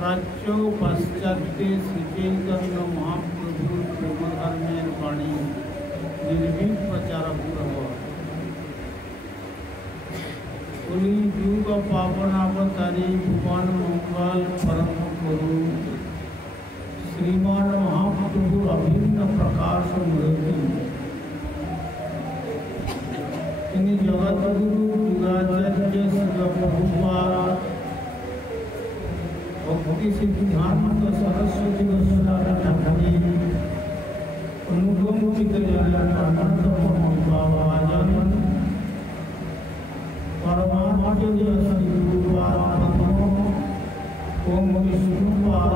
प्राच्य पाश्चात्य श्री चैतन्य महाप्रभुर प्रेमधर्मेर बाणी निर्भीक प्रचारक उन्हीं युग पावनावतारी भुवन मंगल परम गुरु श्रीमान महाप्रभु अभिन्न प्रकाश मूर्ति इन्हीं जगत गुरु युगाचार्य श्री प्रभुपाद भक्ति सिद्धांत सरस्वती गोस्वामी ठाकुर अनुगम अनंत महाभाजन परमाचार्य श्री गुरुपाद ओम विष्णुपाद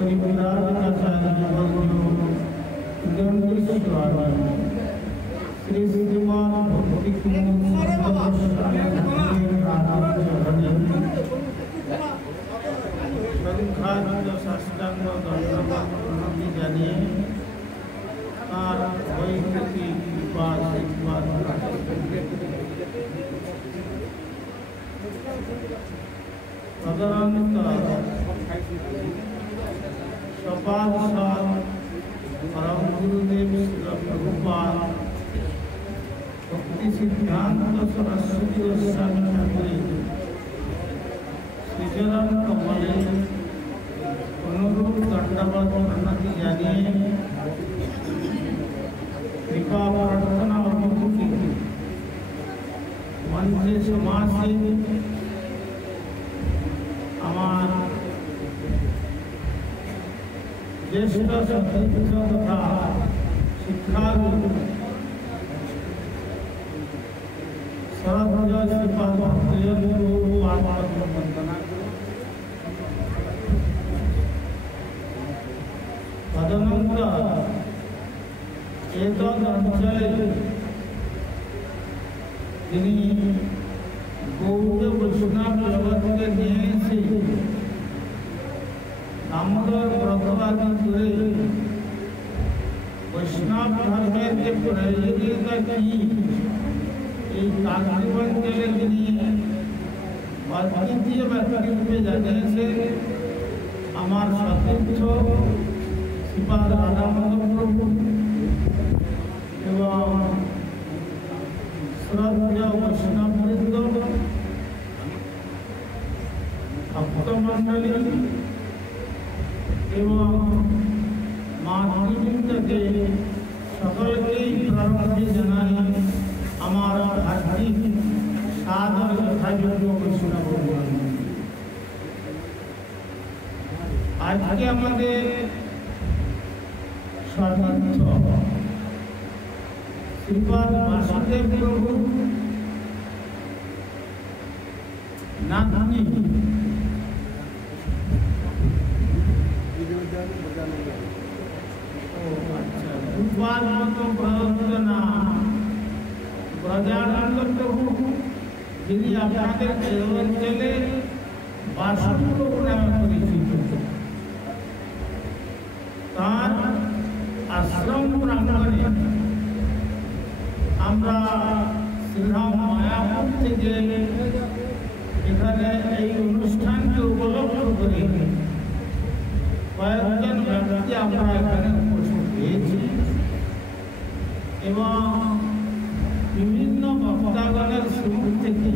परिवाराचार्य श्री श्रीमान भक्ति साष्टांग दंडवत जानिए तार वैकृति कृपा तदनंतर सपाद परम गुरुदेव श्री प्रभुपाद भक्ति सिद्धांत सरस्वती गोस्वामी ठाकुर श्रीचरण कमले अनुरूप दंडवत प्रणति जानिए कृपा प्रार्थना अनुभूति मन से समाज से हमार ज्येष्ठ सदस्य तथा शिक्षा सरभज श्रीपाद वंदना तदनंतर एतदंचले गौड़ वैष्णव जगत के न्यासी दामोदर व्रतवादी जुड़े वैष्णव धर्म के प्रयोजकता की कागजीवंचले अद्वितीय व्यक्तित्व जाने से हमार सतीर्थ श्रीपाद राधानंद प्रभु एवं श्रद्धेय वैष्णव वृंद भक्त मंडली एवं मातृवृंद के सकल के प्रारंभ जनाई हमारा हार्दिक सादर यथायोग्य वैष्णव आज के हमारे श्रीपाद वासुदेव प्रभु नाथनी ब्रजानंद प्रभु जिन्हें अपने चले वासुदेव नाम परिचित तार आश्रम प्रांगणे আমরা শ্রীরাম মায়াপুর থেকে এখানে এই অনুষ্ঠানকে উপলক্ষ করে কয়েকজন ব্যক্তি আমরা এখানে উপস্থিত হয়েছি এবং বিভিন্ন বক্তাগণের সুর থেকে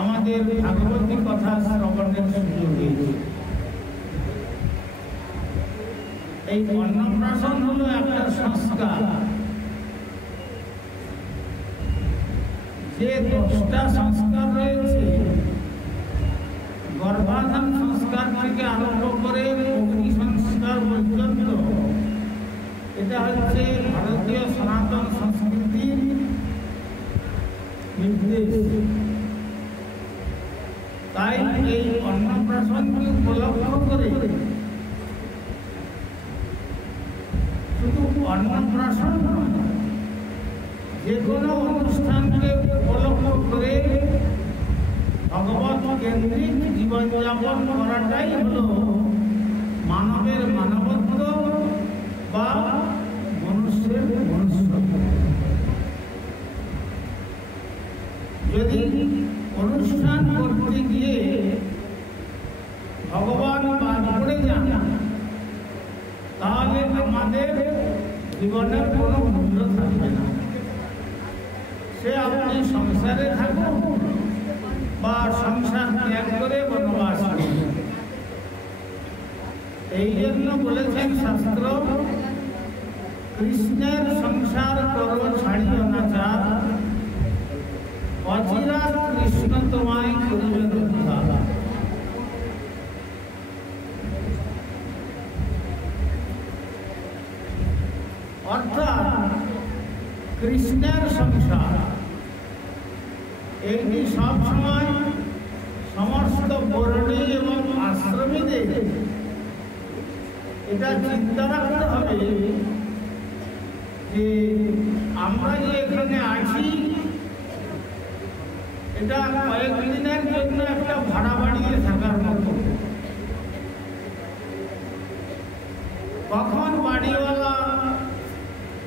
আমাদের ভাগবতী কথা শ্রবণের সুযোগ হয়েছে। এই অন্নপ্রাশন হলো একটা সংস্কার, যে 10টা সংস্কার রয়েছে গর্ভাধান সংস্কার থেকে আরম্ভ করে অগ্নি সংস্কার পর্যন্ত, এটা হচ্ছে ভারতীয় সনাতন সংস্কৃতির নির্দেশ। তাই এই অন্নপ্রাশনকে উপলক্ষ করে শুধু অন্নপ্রাশন নয়, যে কোনো অনুষ্ঠানকে উপলক্ষ করে ভগবত কেন্দ্রিক জীবনযাপন করাটাই হলো মানবের মানবত্ব বা মনুষ্যের মনুষ্যত্ব। যদি অনুষ্ঠান করতে গিয়ে ভগবান বাদ পড়ে যান, তাহলে আমাদের জীবনের কোনো মূল্য থাকবে না। সে আপনি সংসারে থাকুন বা সংসার ত্যাগ করে বনবাস করুন। এই জন্য বলেছেন শাস্ত্র, কৃষ্ণের সংসার করো ছাড়িও না চাঁদ, অচিরা কৃষ্ণ তোমায় করিবে উদ্ধার। অর্থাৎ কৃষ্ণের সংসার এইটি সবসময় সমস্ত বর্ণী এবং আশ্রমীদের এটা চিন্তা রাখতে হবে যে আমরা যে এখানে আছি এটা কয়েকদিনের জন্য একটা ভাড়া বাড়িয়ে থাকার মতো। কখন বাড়িওয়ালা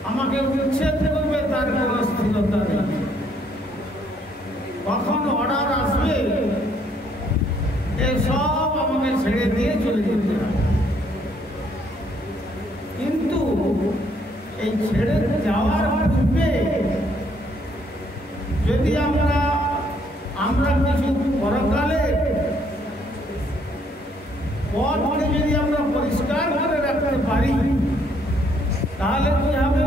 আমাকে উচ্ছেদ করবে তার কোনো স্থিরতা নেই, কখন অর্ডার আসবে এসব আমাকে ছেড়ে দিয়ে চলে যেতে হবে। কিন্তু এই ছেড়ে যাওয়ার পূর্বে যদি আমরা কিছু পরকালে পথকে যদি আমরা পরিষ্কার করে রাখতে পারি তাহলে কি হবে?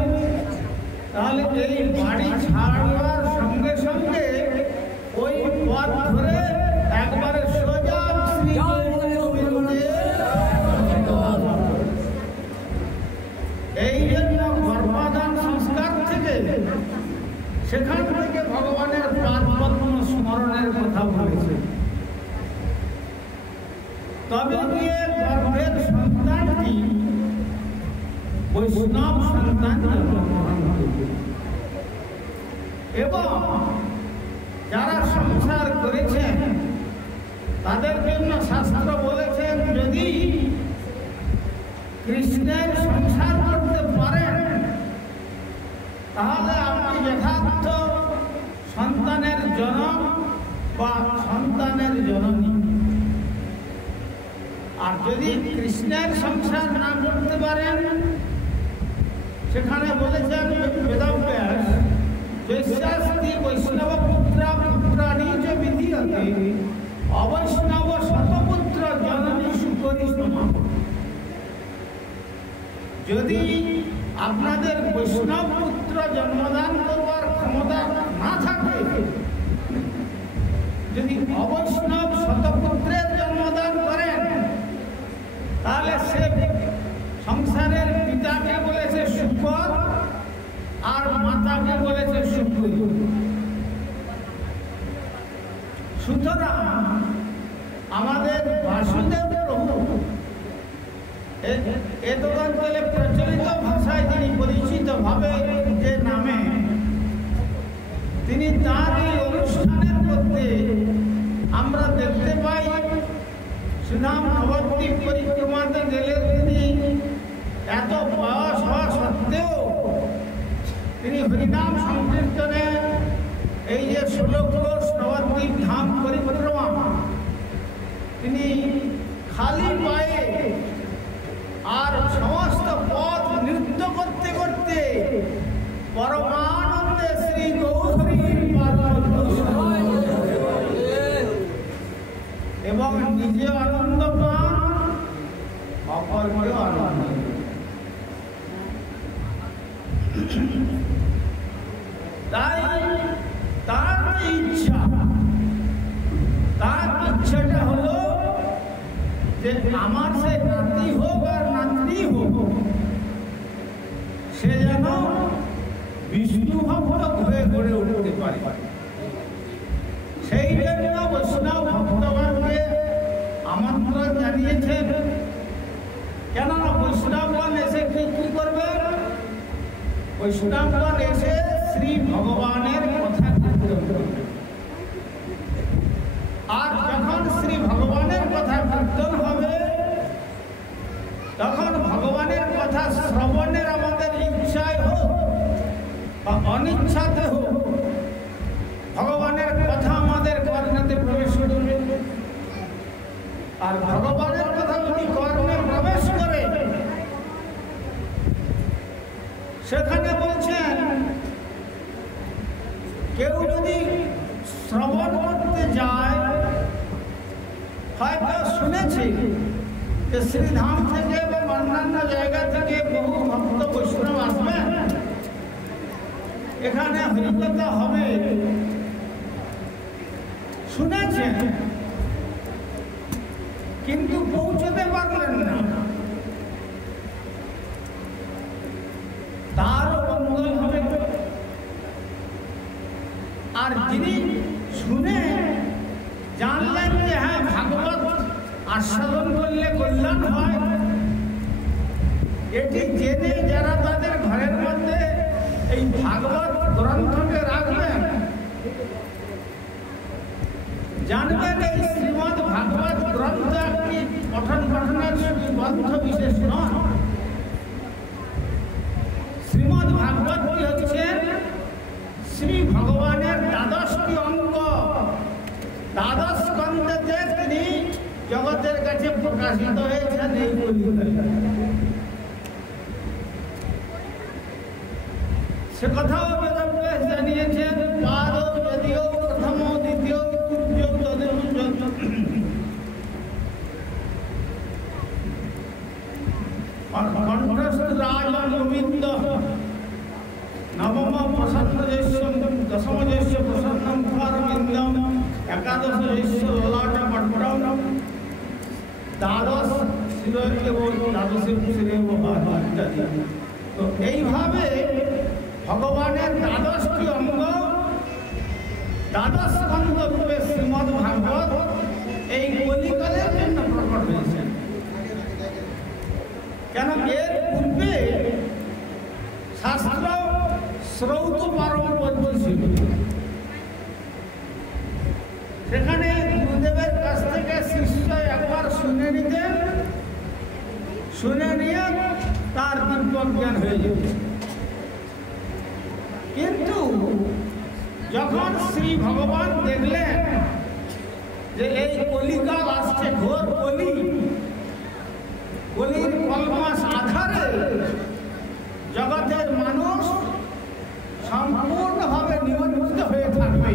তাহলে এই বাড়ি ছাড়ার সঙ্গে সঙ্গে ওই পথ ধরে একবারে সোজা এই জন্য গর্ভাধান সংস্কার থেকে সেখান থেকে ভগবানের প্রাণপদ্ম স্মরণের কথা বলেছে। তবে গিয়ে গর্ভের সন্তানটি বৈষ্ণব সন্তান এবং যারা সংসার করেছেন তাদের জন্য শাস্ত্র বলেছেন যদি কৃষ্ণের সংসার করতে পারেন তাহলে আপনি যথার্থ সন্তানের জনম বা সন্তানের জননী। আর যদি কৃষ্ণের সংসার না করতে পারেন সেখানে বলেছেন বেদব্যাস জৈস্যাস্তি বৈষ্ণব পুত্রা পুত্রাণী চ বিধীয়তে অবৈষ্ণব শতপুত্র জননী সুপরিসমা। যদি আপনাদের বৈষ্ণব পুত্র জন্মদান করবার ক্ষমতা না থাকে, যদি অবৈষ্ণব শতপুত্রের জন্মদান করেন তাহলে সে সংসারের পিতাকে বলেছে শুকর আর মাতাকে বলেছে শুক্র। সুতরাং আমাদের বাসুদেব প্রভু এ তদন্তলে প্রচলিত ভাষায় তিনি পরিচিত ভাবে যে নামে তিনি তার এই অনুষ্ঠানের মধ্যে আমরা দেখতে পাই সুনাম নবদ্বীপ পরিক্রমাতে গেলে তিনি এত বয়স হওয়া সত্ত্বেও তিনি হরিনাম সংকীর্তনে এই যে 16 কোষ নবদ্বীপ ধাম পরিক্রমা তিনি খালি পায়ে আর সমস্ত পথ নৃত্য করতে করতে পরমানন্দে শ্রী গৌরীর এবং নিজে আনন্দ পান অপরকেও আনন্দ। তাই তার ইচ্ছাটা হলো যে আমার সে নাতি হোক আর নাতনি হোক সে যেন বিষ্ণু ভক্ত হয়ে গড়ে উঠতে পারে। সেই জন্য বৈষ্ণব ভক্তগণকে আমন্ত্রণ জানিয়েছেন। কেননা বৈষ্ণবগণ এসে কি করবে? বৈষ্ণবগণ এসে শ্রী ভগবানের কথা কীর্তন করবে। আর যখন শ্রী ভগবানের কথা কীর্তন হবে তখন ভগবানের কথা শ্রবণের আমাদের ইচ্ছায় হোক বা অনিচ্ছাতে হোক ভগবানের কথা আমাদের কর্ণেতে প্রবেশ করবে। আর ভগবানের কথা যদি কর্ণে প্রবেশ করে, সেখানে বলছেন কেউ যদি শ্রবণ করতে যায়, হয়তো শুনেছি যে শ্রীধাম থেকে বা অন্যান্য জায়গা থেকে বহু ভক্ত বৈষ্ণব আসবেন, এখানে হরিকথা হবে, শুনেছেন, কিন্তু পৌঁছতে পারলেন না, তারও মঙ্গল হবে। আর যিনি শুনে জানলেন যে হ্যাঁ ভাগবত আস্বাদন করলে কল্যাণ হয়, এটি জেনে যারা তাদের ঘরের মধ্যে এই ভাগবত গ্রন্থকে রাখবেন, জানবেন এই শ্রীমদ ভাগবত গ্রন্থ একটি পঠন পাঠনের গ্রন্থ বিশেষ নয়। শ্রীমদ ভাগবতটি হচ্ছে শ্রী ভগবানের দ্বাদশটি অঙ্গ। দ্বাদশ স্কন্ধে তিনি জগতের কাছে প্রকাশিত হয়েছেন এই কলিযুগে। সে কথাও বেদব্যাস জানিয়েছেন, পাদ যদিও প্রথম দ্বিতীয় তৃতীয় চতুর্থ কণ্ঠস্থ রাজ গোবিন্দ নবম প্রসন্ন জ্যৈষ্ঠ দশম জ্যৈষ্ঠ প্রসন্নম ফারবিন্দম একাদশ জ্যৈষ্ঠ ললাট পট্টম দ্বাদশ শিরোকেব দ্বাদশে শিরেব ইত্যাদি। তো এইভাবে ভগবানের দ্বাদশটি অঙ্গ দ্বাদশ স্কন্ধ রূপে শ্রীমদ ভাগবত এই কলিকালের জন্য প্রকট হয়েছেন। কেন এর পূর্বে শাস্ত্র শ্রৌত পারম্পর্য ছিল, সেখানে গুরুদেবের কাছ থেকে শিষ্য একবার শুনে নিতেন, শুনে নিয়ে তার দিব্য জ্ঞান হয়ে যেত। কিন্তু যখন শ্রী ভগবান দেখলেন যে এই কলিকাল আসছে, ঘোর কলি, কলির কলমাস আধারে জগতের মানুষ সম্পূর্ণভাবে নিমজ্জিত হয়ে থাকবে,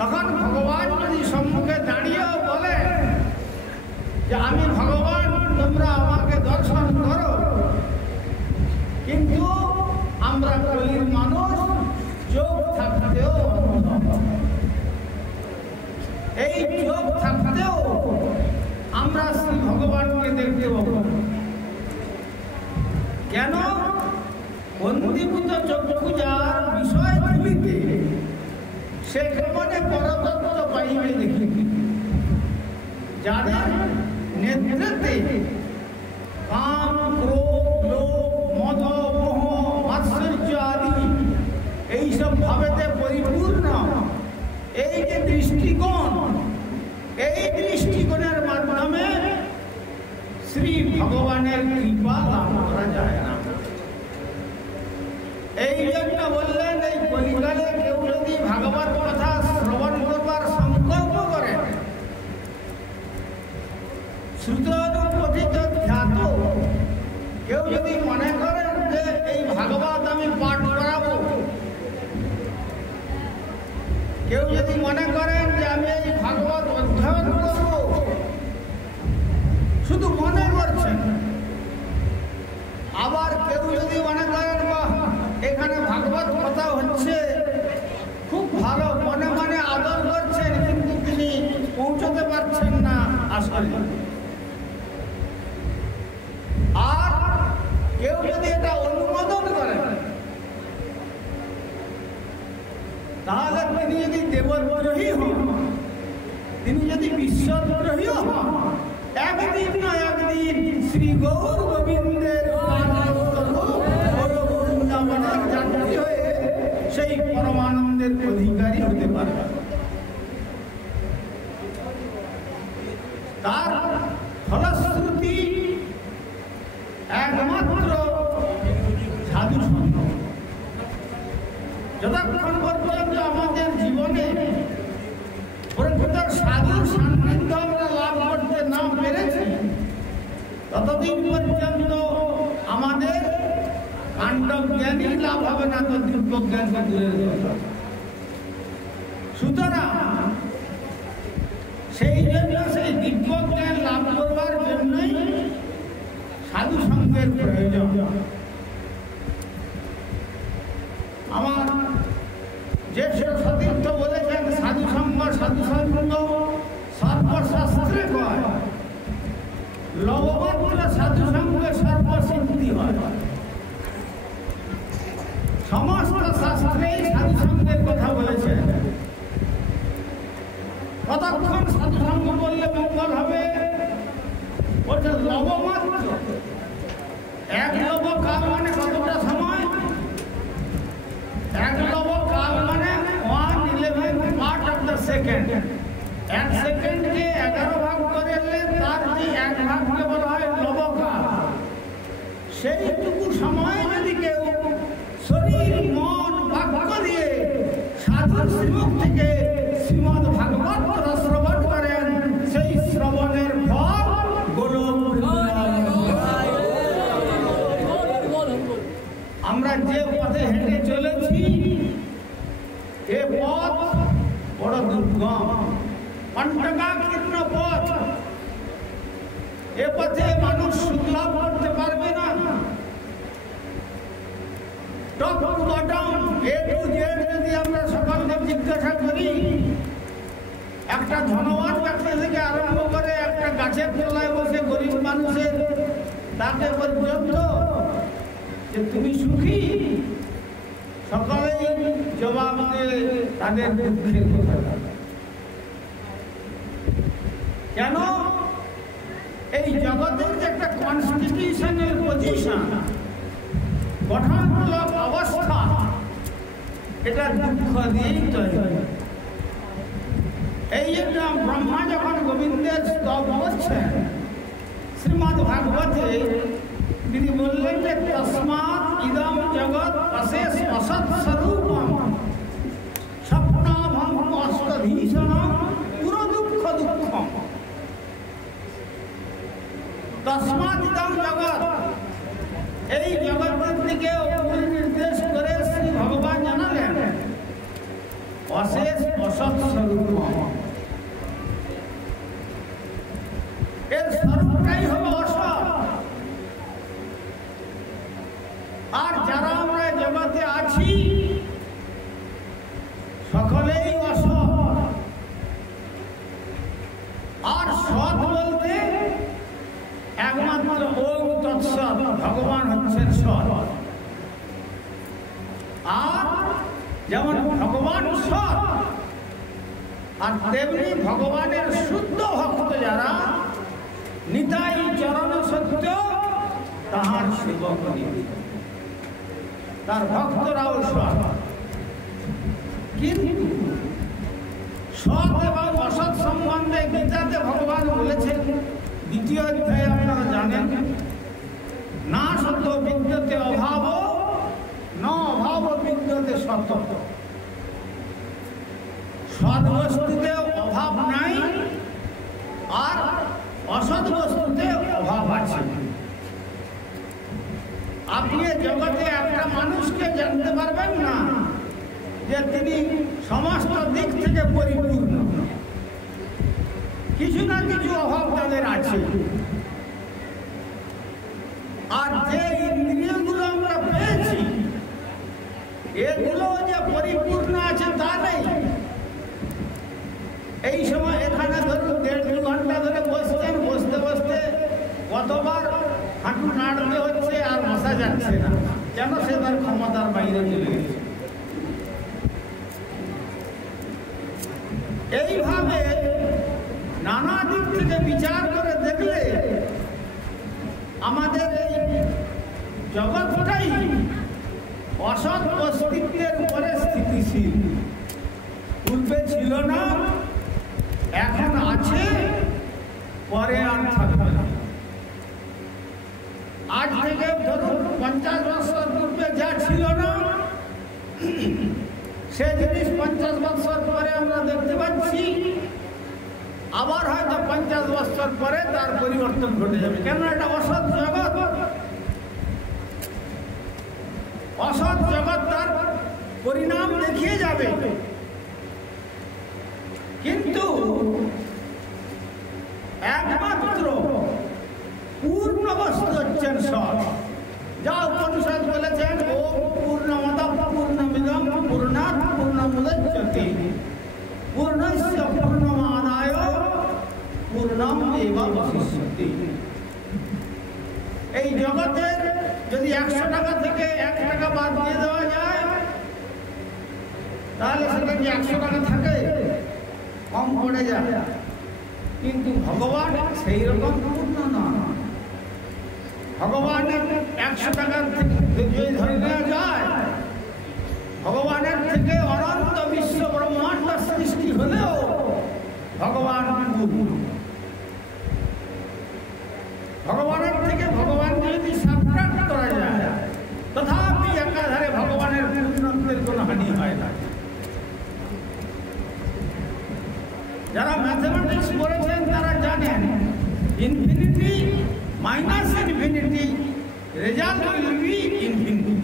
তখন ভগবান যদি সম্মুখে দাঁড়িয়েও বলে যে আমি ভগবান, তোমরা আমাকে দর্শন করো, কিন্তু আমরা কলির মানুষ চোখ থাকতেও এই চোখ থাকতেও আমরা শ্রী ভগবানকে দেখতে পাবো। কেন? বন্দীভূত চক্ষু যার বিষয় তুলিতে সে কেমনে পরতত্ত্ব পাইবে দেখি, যাদের নেতৃত্বে কাম ক্রোধ লোভ মদ মোহ মাৎসর্য আদি এইসব ভাবেতে পরিপূর্ণ এই যে দৃষ্টিকোণ, এই দৃষ্টিকোণের মাধ্যমে শ্রী ভগবানের কৃপা লাভ করা যায় না। এই জন্য বললেন এই কলিকালে কেউ যদি ভাগবত কথা শ্রবণ করবার সংকল্প করে, শ্রুতপঠিত খ্যাত কেউ যদি মনে করেন যে এই ভাগবত আমি পাঠ করাবো, কেউ যদি মনে করেন যে আমি এই ভাগবত অধ্যয়ন করব, শুধু মনে করছেন। আবার কেউ যদি মনে করেন বা এখানে ভাগবত কথা হচ্ছে, খুব ভালো মনে মনে আদর করছেন, কিন্তু তিনি পৌঁছতে পারছেন না আসলে। আর কেউ যদি এটা অনুমোদন করেন, তাহলে তিনি যদি দেবদ্রোহী হন, তিনি যদি বিশ্বদ্রোহীও হন, একদিন না একদিন শ্রী গৌর গোবিন্দের বৃন্দাবনের যাত্রী হয়ে সেই পরমানন্দের অধিকারী হতে পারবে। তার ফলশ্রুতি একমাত্র সাধু সঙ্গ। যতক্ষণ পর্যন্ত আমাদের জীবনে প্রকৃত সাধুর সান্নিধ্য আমরা লাভ পেরেছি ততদিন পর্যন্ত আমাদের কাণ্ডজ্ঞানই লাভ হবে না, তো দিব্যজ্ঞানকে দূরের কথা। সুতরাং সেই জন্য সেই দিব্যজ্ঞান লাভ করবার জন্যই সাধু সঙ্গের প্রয়োজন। আমার জ্যেষ্ঠ সতীর্থ বলেছেন সাধু সঙ্গ সর্বশাস্ত্রে কয়, লবমাত্র সাধু সঙ্গে সর্বসিদ্ধি হয়। সমস্ত শাস্ত্রেই সাধু সঙ্গের কথা বলেছেন। কতক্ষণ সাধু সঙ্গ করলে মঙ্গল হবে? বলছে লবমাত্র। এক লব কাল মানে কতটা সময়? এক লব কাল মানে 1/11 পার্ট অফ দ্য সেকেন্ড। এক সেকেন্ডকে 11 ভাগ করে নিলে তার যে এক ভাগকে বলা হয় লবকাল। সেইটুকু সময় যদি কেউ শরীর মন বাক্য দিয়ে সাধুর শ্রীমুখ থেকে শ্রীমদ্ ভাগবত শ্রবণ করেন, সেই শ্রবণের ফল গোলক। আমরা যে পথে হেঁটে চলেছি এ পথ বড় দুর্গম, কণ্টকাকীর্ণ পথ। এ পথে মানুষ সুখ লাভ করতে পারবে না। Top to bottom, A to Z যদি আমরা সকলকে জিজ্ঞাসা করি, একটা ধনবান ব্যক্তি থেকে আরম্ভ করে একটা গাছের তলায় বসে গরিব মানুষের তাকে পর্যন্ত যে তুমি সুখী, সকলেই জবাব দিয়ে তাদের দুঃখের কথা। কেন? এই জগতের যে একটা কনস্টিটিউশনাল পজিশন, গঠনমূলক অবস্থা, এটা দুঃখ দিয়েই তৈরি। এই জন্য ব্রহ্মা যখন গোবিন্দের স্তব করছেন শ্রীমদ্ ভাগবতে, তিনি বললেন যে তস্মাৎ ইদম জগৎ অশেষ অসৎ স্বরূপম স্বপ্নাভং অষ্টধীশনম পুরো দুঃখ দুঃখম। তস্মাৎ ইদম জগৎ, এই জগতের দিকে নির্দেশ করে শ্রী ভগবান জানালেন অশেষ অসৎ স্বরূপম। এর স্বরূপটাই হলো অসৎ। আর যারা আমরা জগতে আছি সকলেই অসৎ। আর সৎ বলতে একমাত্র ওম তৎসৎ, ভগবান হচ্ছেন সৎ। আর যেমন ভগবান সৎ, আর তেমনি ভগবানের শুদ্ধ ভক্ত যারা, নিতাই চরণ সত্য তাহার সেবক নিবি, তার ভক্তরাও সৎ। কিন্তু সৎ এবং অসৎ সম্বন্ধে গীতাতে ভগবান বলেছেন, দ্বিতীয় অধ্যায়ে আপনারা জানেন, না সত্য বিদ্যতে অভাব, ন অভাব বিদ্যতে সত্য। সৎ বস্তুতে অভাব নাই, আর অসৎ বস্তুতে অভাব আছে। আপনি জগতে একটা মানুষকে জানতে পারবেন না যে তিনি সমস্ত দিক থেকে পরিপূর্ণ, কিছু না কিছু অভাব তাদের আছে। আর যে ইন্দ্রিয়গুলো আমরা পেয়েছি, এগুলো যে পরিপূর্ণ আছে তা নেই। এই সময় এখানে ধরুন 1.5-2 ঘন্টা ধরে বসছেন, বসতে বসতে কতবার হাঁটু নাড়তে হচ্ছে আর বসা যাচ্ছে না, কেন? সে তার ক্ষমতার বাইরে চলে গেছে। এইভাবে নানা দিক থেকে বিচার করে দেখলে আমাদের এই জগৎটাই অসৎ অস্তিত্বের উপরে স্থিতিশীল। পূর্বে ছিল না, এখন আছে, পরে আর থাকবে না। আজ থেকে ধরুন 50 বছর পূর্বে যা ছিল না, সে জিনিস 50 বছর পরে আমরা দেখতে পাচ্ছি। আবার হয়তো 50 বছর পরে তার তার পরিবর্তন ঘটে যাবে। কেন? এটা অসৎ জগৎ, অসৎ জগৎ তার পরিণাম দেখিয়ে যাবে। কিন্তু একমাত্র পূর্ণ বস্তু হচ্ছেন সৎ, যা উপনিষদ বলেছেন ওম পূর্ণমদঃ পূর্ণমিদং পূর্ণাৎ পূর্ণমুদচ্যতে পূর্ণস্য পূর্ণমাদায় পূর্ণমেবাবশিষ্যতে। এই জগতের যদি 100 টাকা থেকে 1 টাকা বাদ দিয়ে দেওয়া যায় তাহলে সেটা কি 100 টাকা থাকে? কম পড়ে যায়। কিন্তু ভগবান সেই রকম পূর্ণ নয়। ভগবানের 100 টাকার থেকে যদি ধরে নেওয়া যায়, ভগবানের থেকে অনন্ত বিশ্ব ব্রহ্মাণ্ড সৃষ্টি হলেও ভগবান পূর্ণ। ভগবানের থেকে ভগবানকে যদি সাবট্রাক্ট করা যায় তথাপি একাধারে ভগবানের পূর্ণত্বের কোনো হানি হয় না। যারা ম্যাথমেটিক্স পড়েছেন তারা জানেন infinity minus infinity result will be infinity.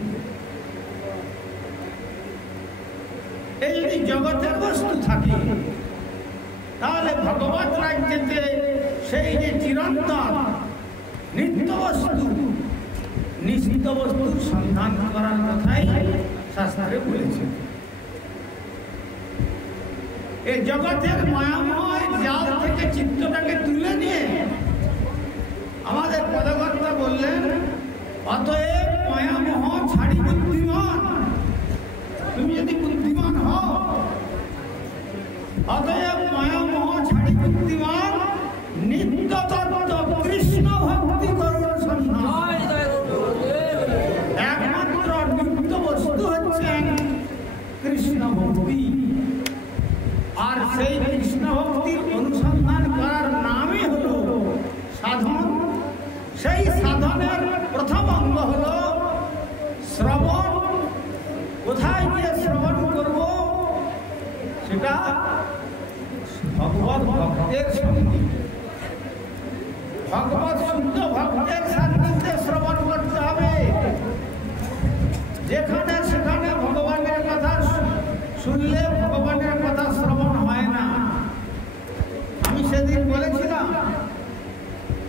এই যদি জগতের বস্তু থাকে তাহলে ভগবত রাজ্যেতে সেই যে চিরন্তন নিত্য বস্তু নিশ্চিত বস্তুর সন্ধান করার কথাই শাস্ত্রে বলেছে। এই জগতের মায়াময় জাল থেকে চিত্তটাকে তুলে নিয়ে আমাদের পদকর্তা বললেন, অতএব মায়ামোহ ছাড়ি বুদ্ধিমান। তুমি যদি বুদ্ধিমান হও, অতএব মায়ামোহ ছাড়ি বুদ্ধিমান নিত্য তত্ত্ব কৃষ্ণ ভক্তি করুন সন্ধান। একমাত্র নিত্য বস্তু হচ্ছেন কৃষ্ণ ভক্তি। আর সেই কৃষ্ণ ভক্তির অনুসন্ধান করার নামই হলো সাধন। সেই সাধনের প্রথম অঙ্গ হলো শ্রবণ। কোথায় গিয়ে শ্রবণ করব? সেটা ভগবত ভক্তের সঙ্গে, ভগবত শুদ্ধ ভক্তের সান্নিধ্যে শ্রবণ করতে হবে। যেখানে সেখানে ভগবানের কথা শুনলে ভগবানের কথা শ্রবণ হয় না। আমি সেদিন বলেছিলাম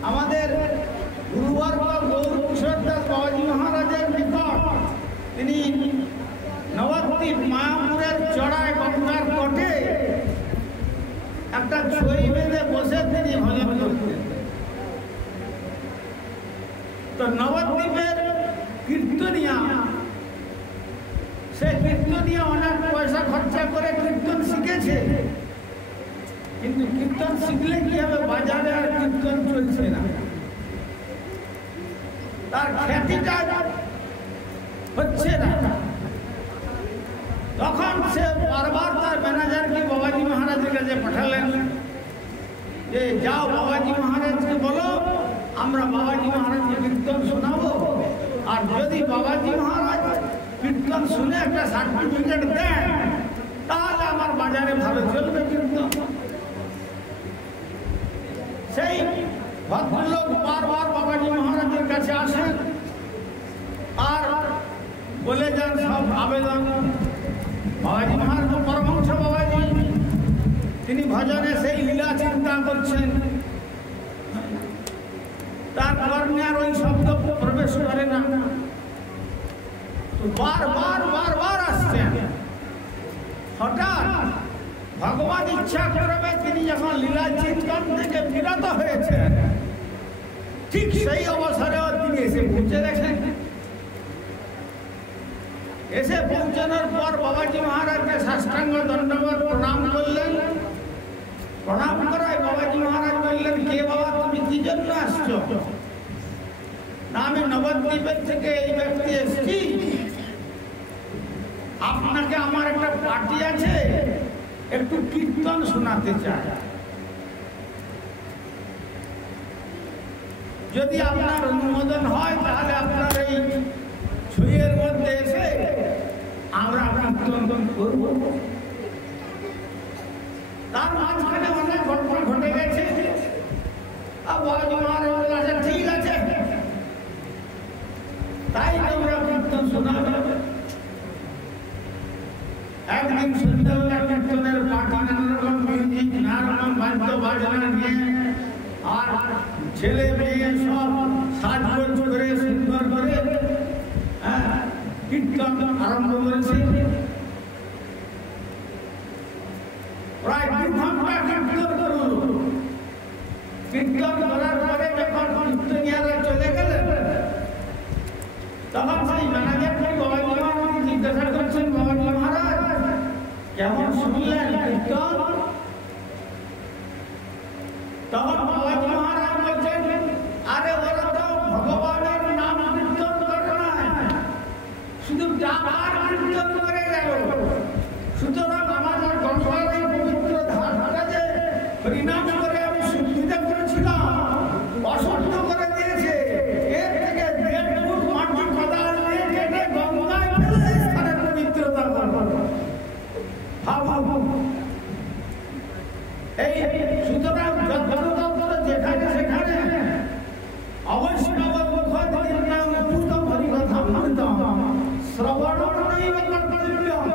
আমাদের গুরুবর্গ গৌর কিশোর দাস বাবাজি মহারাজের নিকট তিনি নবদ্বীপ মায়াপুরের চড়ায় গঙ্গার তটে একটা ছই বেঁধে বসে তিনি ভজন করতেন। তো নবদ্বীপের কীর্তনিয়া, সে কীর্তনিয়া অনেক পয়সা খরচা করে কীর্তন শিখেছে, কিন্তু কীর্তন শিখলে কি হবে? বাজারে আর কীর্তন চলছে না, তার খ্যাতিটা হচ্ছে না। তখন সে বারবার তার ম্যানেজারকে বাবাজি মহারাজের কাছে পাঠালেন যে যাও বাবাজি মহারাজকে বলো আমরা বাবাজি মহারাজকে কীর্তন শোনাবো, আর যদি বাবাজি মহারাজ কীর্তন শুনে একটা সার্টিফিকেট দেন তাহলে আমার বাজারে ভালো চলবে কীর্তন। সেই ভদ্রলোক বারবার বাবাজি মহারাজের কাছে আসেন আর বলে যান সব আবেদন। বাবাজি মহারাজ পরমহংস বাবাজি তিনি ভজনে সেই লীলা চিন্তা করছেন, তার কর্ণে আর ওই শব্দ প্রবেশ করে না। বারবার আসছেন। হঠাৎ ভগবান ইচ্ছা করবে তিনি যখন লীলা চিন্তন থেকে বিরত হয়েছেন, ঠিক সেই অবসরে তিনি এসে পৌঁছে গেছেন। এসে পৌঁছানোর পর বাবাজি মহারাজকে সাষ্টাঙ্গ দণ্ডবত প্রণাম করলেন। প্রণাম করায় বাবাজি মহারাজ বললেন, কে বাবা তুমি কি জন্য আসছো? না আমি নবদ্বীপের থেকে এই ব্যক্তি এসেছি, আপনাকে আমার একটা পার্টি আছে, একটু কীর্তন শোনাতে চায়। যদি আপনার অনুমোদন হয় তাহলে আপনার এই ছুঁয়ের মধ্যে এসে আমরা কীর্তন করব। তার মাঝখানে অনেক ঘটনা ঘটে গেছে। আওয়াজ মারে বলে ঠিক আছে, তাই তোমরা কীর্তন শোনাবে। একদিন সন্ধ্যাবেলা কীর্তনের পার্টি, নানা রকম মিউজিক, নানা রকম বাদ্য বাজনা নিয়ে আর ছেলে মেয়ে সব সাজগোজ করে সুন্দর করে কীর্তন আরম্ভ করেছে। প্রায় 2 ঘন্টা কীর্তন করল। কীর্তন করার পরে যখন কীর্তনিয়ারা চলে গেলেন, তখন সেই ম্যানেজারকে বাবাজি মহারাজ জিজ্ঞাসা করছেন, বাবাজি মহারাজ কেমন শুনলেন কীর্তন? তখন বাবাজি মহারাজ বলছেন, আরে ওরা তো ভগবানের নাম কীর্তন করে না, শুধু টাকার কীর্তন করে গেল। সুতরাং আমাদের গঙ্গার এই পবিত্র ধারটা যে পরিণাম করে আমি সুবিধা করেছিলাম, অশুদ্ধ করে দিয়েছে। এর থেকে 1.5 ফুট মাটি কোদাল নিয়ে কেটে গঙ্গায় ফেলে স্থানের পবিত্রতা করব। এই সুতরাং যত্রতত্র যেখানে সেখানে অবৈষ্ণব মুখোদ্গীর নাম পূতম হরিকথামৃতম শ্রবণনৈব কর্তব্যম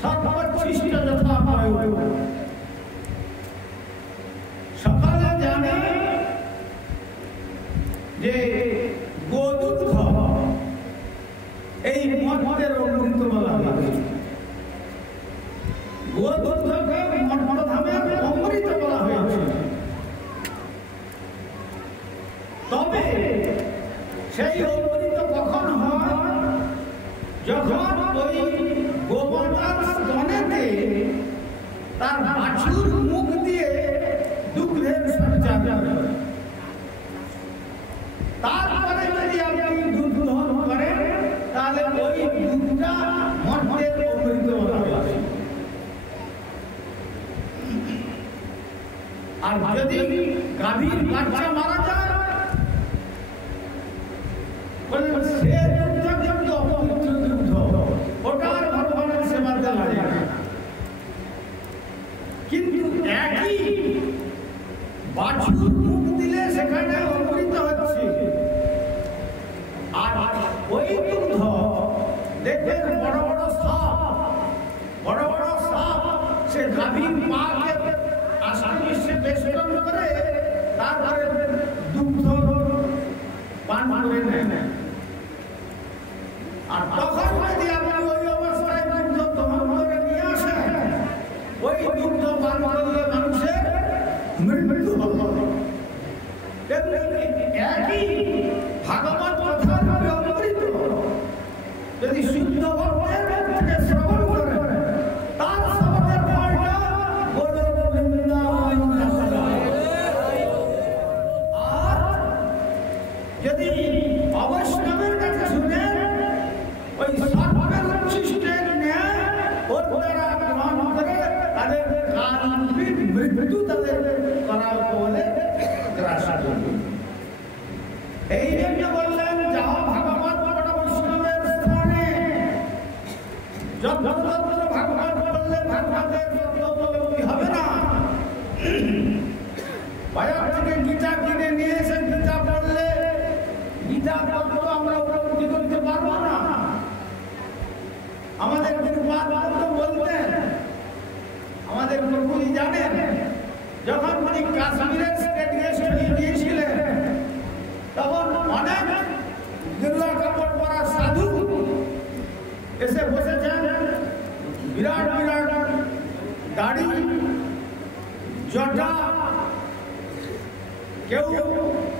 সর্বোচ্ছিষ্ট যথা বায়ু। সকলে জানে যে গোদুগ্ধ এই মঠের অমৃত বলা হয়। গোদুগ্ধকে মঠধামের অমৃত বলা হয়েছে। তবে সেই অমৃত কখন হয়? যখন ওই গোমাতার স্তনেতে তার বাছুর মুখ দিয়ে দুগ্ধের সঞ্চার করে। তারপরে যদি আপনি দুধ দহন করেন, তাহলে ওই দুধটা মঠের অমৃত বলা হয়। আর যদি গাভীর বাচ্চা মারা যায়, সে দুধটা কিন্তু অপবিত্র দুধ, ওটা আর ভগবানের সেবাতে লাগে না। কিন্তু একই বাছুর মুখ দিলে সেখানে অমৃত হচ্ছে। আর ওই দুধ দেখবেন বড় বড় সাপ সে গাভীর মাকে আশীর্বাদে বেষ্টন করে তারপরে দুগ্ধ পান করে নেয়। আর তখন যদি আপনি ওই অবস্থায় দুগ্ধ দহন করে নিয়ে আসেন, ওই দুগ্ধ পান করলে মানুষের মৃত্যু হবে। একই ভাগবত কথার অমৃত যদি শুদ্ধ ভক্তের থেকে শ্রবণ করেন, তার শ্রবণের ফলটা বড় বৃন্দাবন। আর যদি অবৈষ্ণবের কাছে শুনেন, ওই সর্বের উচ্ছিষ্টের ন্যায় ওর দ্বারা গ্রহণ করে তাদের কালবিক মৃত্যু তাদের করা বলে গ্রাস করবে। এই জন্য বললেন, যাহা ভাগবত বড় বৈষ্ণবের স্থানে, যত্রতত্র ভাগবত বললে ভাগবতের তত্ত্বোপলব্ধি হবে না। বাজার থেকে গীতা কিনে নিয়ে এসে গীতা পড়লে গীতা তত্ত্ব আমরা উপলব্ধি করতে পারবো না। আমাদের গুরুপাদ বলতেন, আমাদের প্রভুজি জানেন, যখন উনি কাশ্মীরের স্টেট গেস্ট হয়ে গিয়েছিলেন, তখন অনেক গেরুয়া কাপড় পরা সাধু এসে বসেছেন। বিরাট বিরাট দাড়ি, জটা, কেউ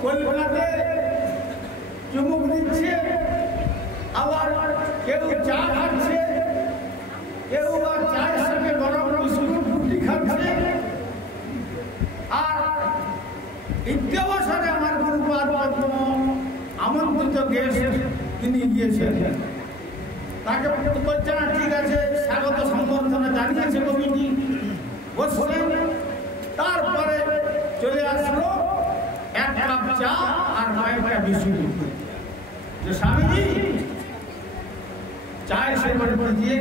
কলকাতাতে চুমুক দিচ্ছে, আবার কেউ চা খাচ্ছে, কেউ আর চায়ের সঙ্গে গরম বিস্কুট রুটি খাচ্ছে। আর ইত্যবসরে আমার গুরুপাদ আমন্ত্রিত গেস্ট তিনি গিয়েছেন, তাকে বলছে না, ঠিক আছে, স্বাগত সম্বর্ধনা জানিয়েছে কমিটি, বসলেন। তারপরে চলে আসলো 1 কাপ চা আর 9টা বিস্কুট। যে স্বামীজি চায় সেবা দিয়ে,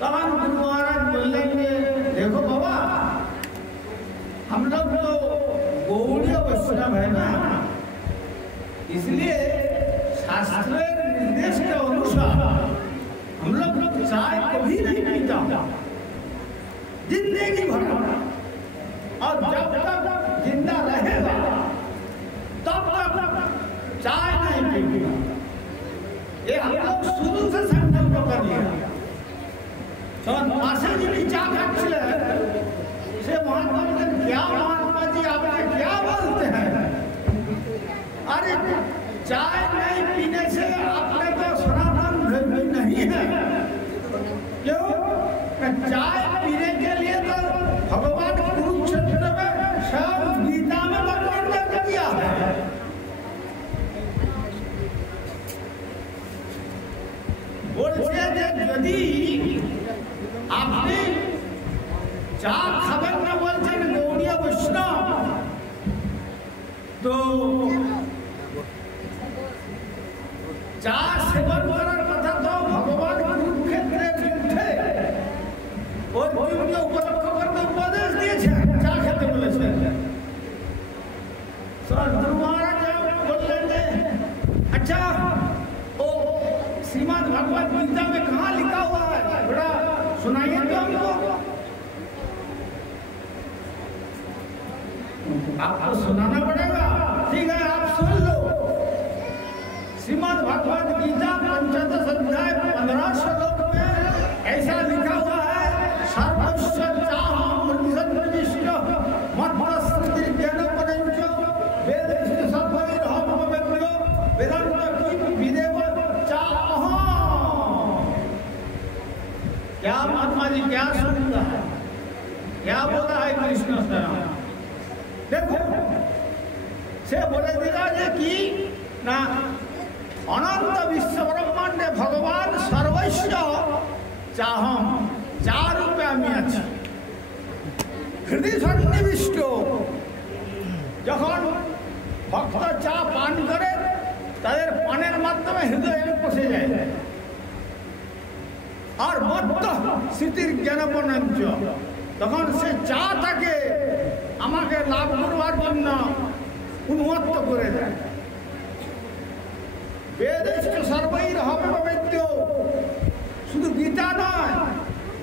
তখন গুরু মহারাজ বললেন যে, দেখো বাবা, हम लोग तो गौड़ीय वैष्णव है ना, इसलिए शास्त्रीय निर्देश के अनुसार हम लोग चाय कभी नहीं पीता जिंदगी भर, और जब तक जिंदा रहेगा तब तक चाय नहीं पीएगा। ये हम लोग शुरू से संकल्प कर लिया। मासे जी भी चा खाते से महात्मा जी, क्या महात्मा जी आपने क्या बोलते हैं? अरे चाय नहीं पीने से आपने तो सनातन धर्म नहीं है। क्यों? चाय पीने के लिए तो भगवान कुरुक्षेत्र में सब गीता में वर्णन कर दिया है। बोलते यदि আপনি চা খাবেন না বলছেন গৌড়ীয় বৈষ্ণব, তো চা সেবন করার কথা তো ভগবান কুরুক্ষেত্রের যুদ্ধে অর্জুনকে উপলক্ষ করতে উপদেশ দিয়েছেন, চা খেতে বলেছেন। বললেন যে আচ্ছা ও श्रीमद् भगवत गीता में कहाँ लिखा हुआ है, बड़ा सुनाइए तो हमको। आपको सुनाना पड़ेगा, ठीक है आप सुन लो। श्रीमद् भगवत गीता पंचदश अध्याय 15 श्लोक में ऐसा लिखा हुआ है, सर्वस्य चाहं प्रतिसन्निविष्ट मत्तस्मृतिर्ज्ञानपरञ्च वेदैश्च सर्वैरहमवेद्यो वेदान्तं विदेव चाहं। क्या महात्मा जी क्या सुनता है, क्या बोला है कृष्ण से? देखो से बोले दिया कि ना अनंत विश्व ब्रह्मांडे भगवान सर्वस्व चाहम चार रूपे आमी आछि हृदय सन्निविष्ट। যখন ভক্ত চা পান করে তাদের পানের মাধ্যমে হৃদয়ে পৌঁছে যায়। আর মত্ত স্মৃতির জ্ঞানপনঞ্চ, তখন সে চা তাকে আমাকে লাভ করবার জন্য উন্মত্ত করে দেয়। বেদেশ্চ সর্বৈর হবেদ্য, শুধু গীতা নয়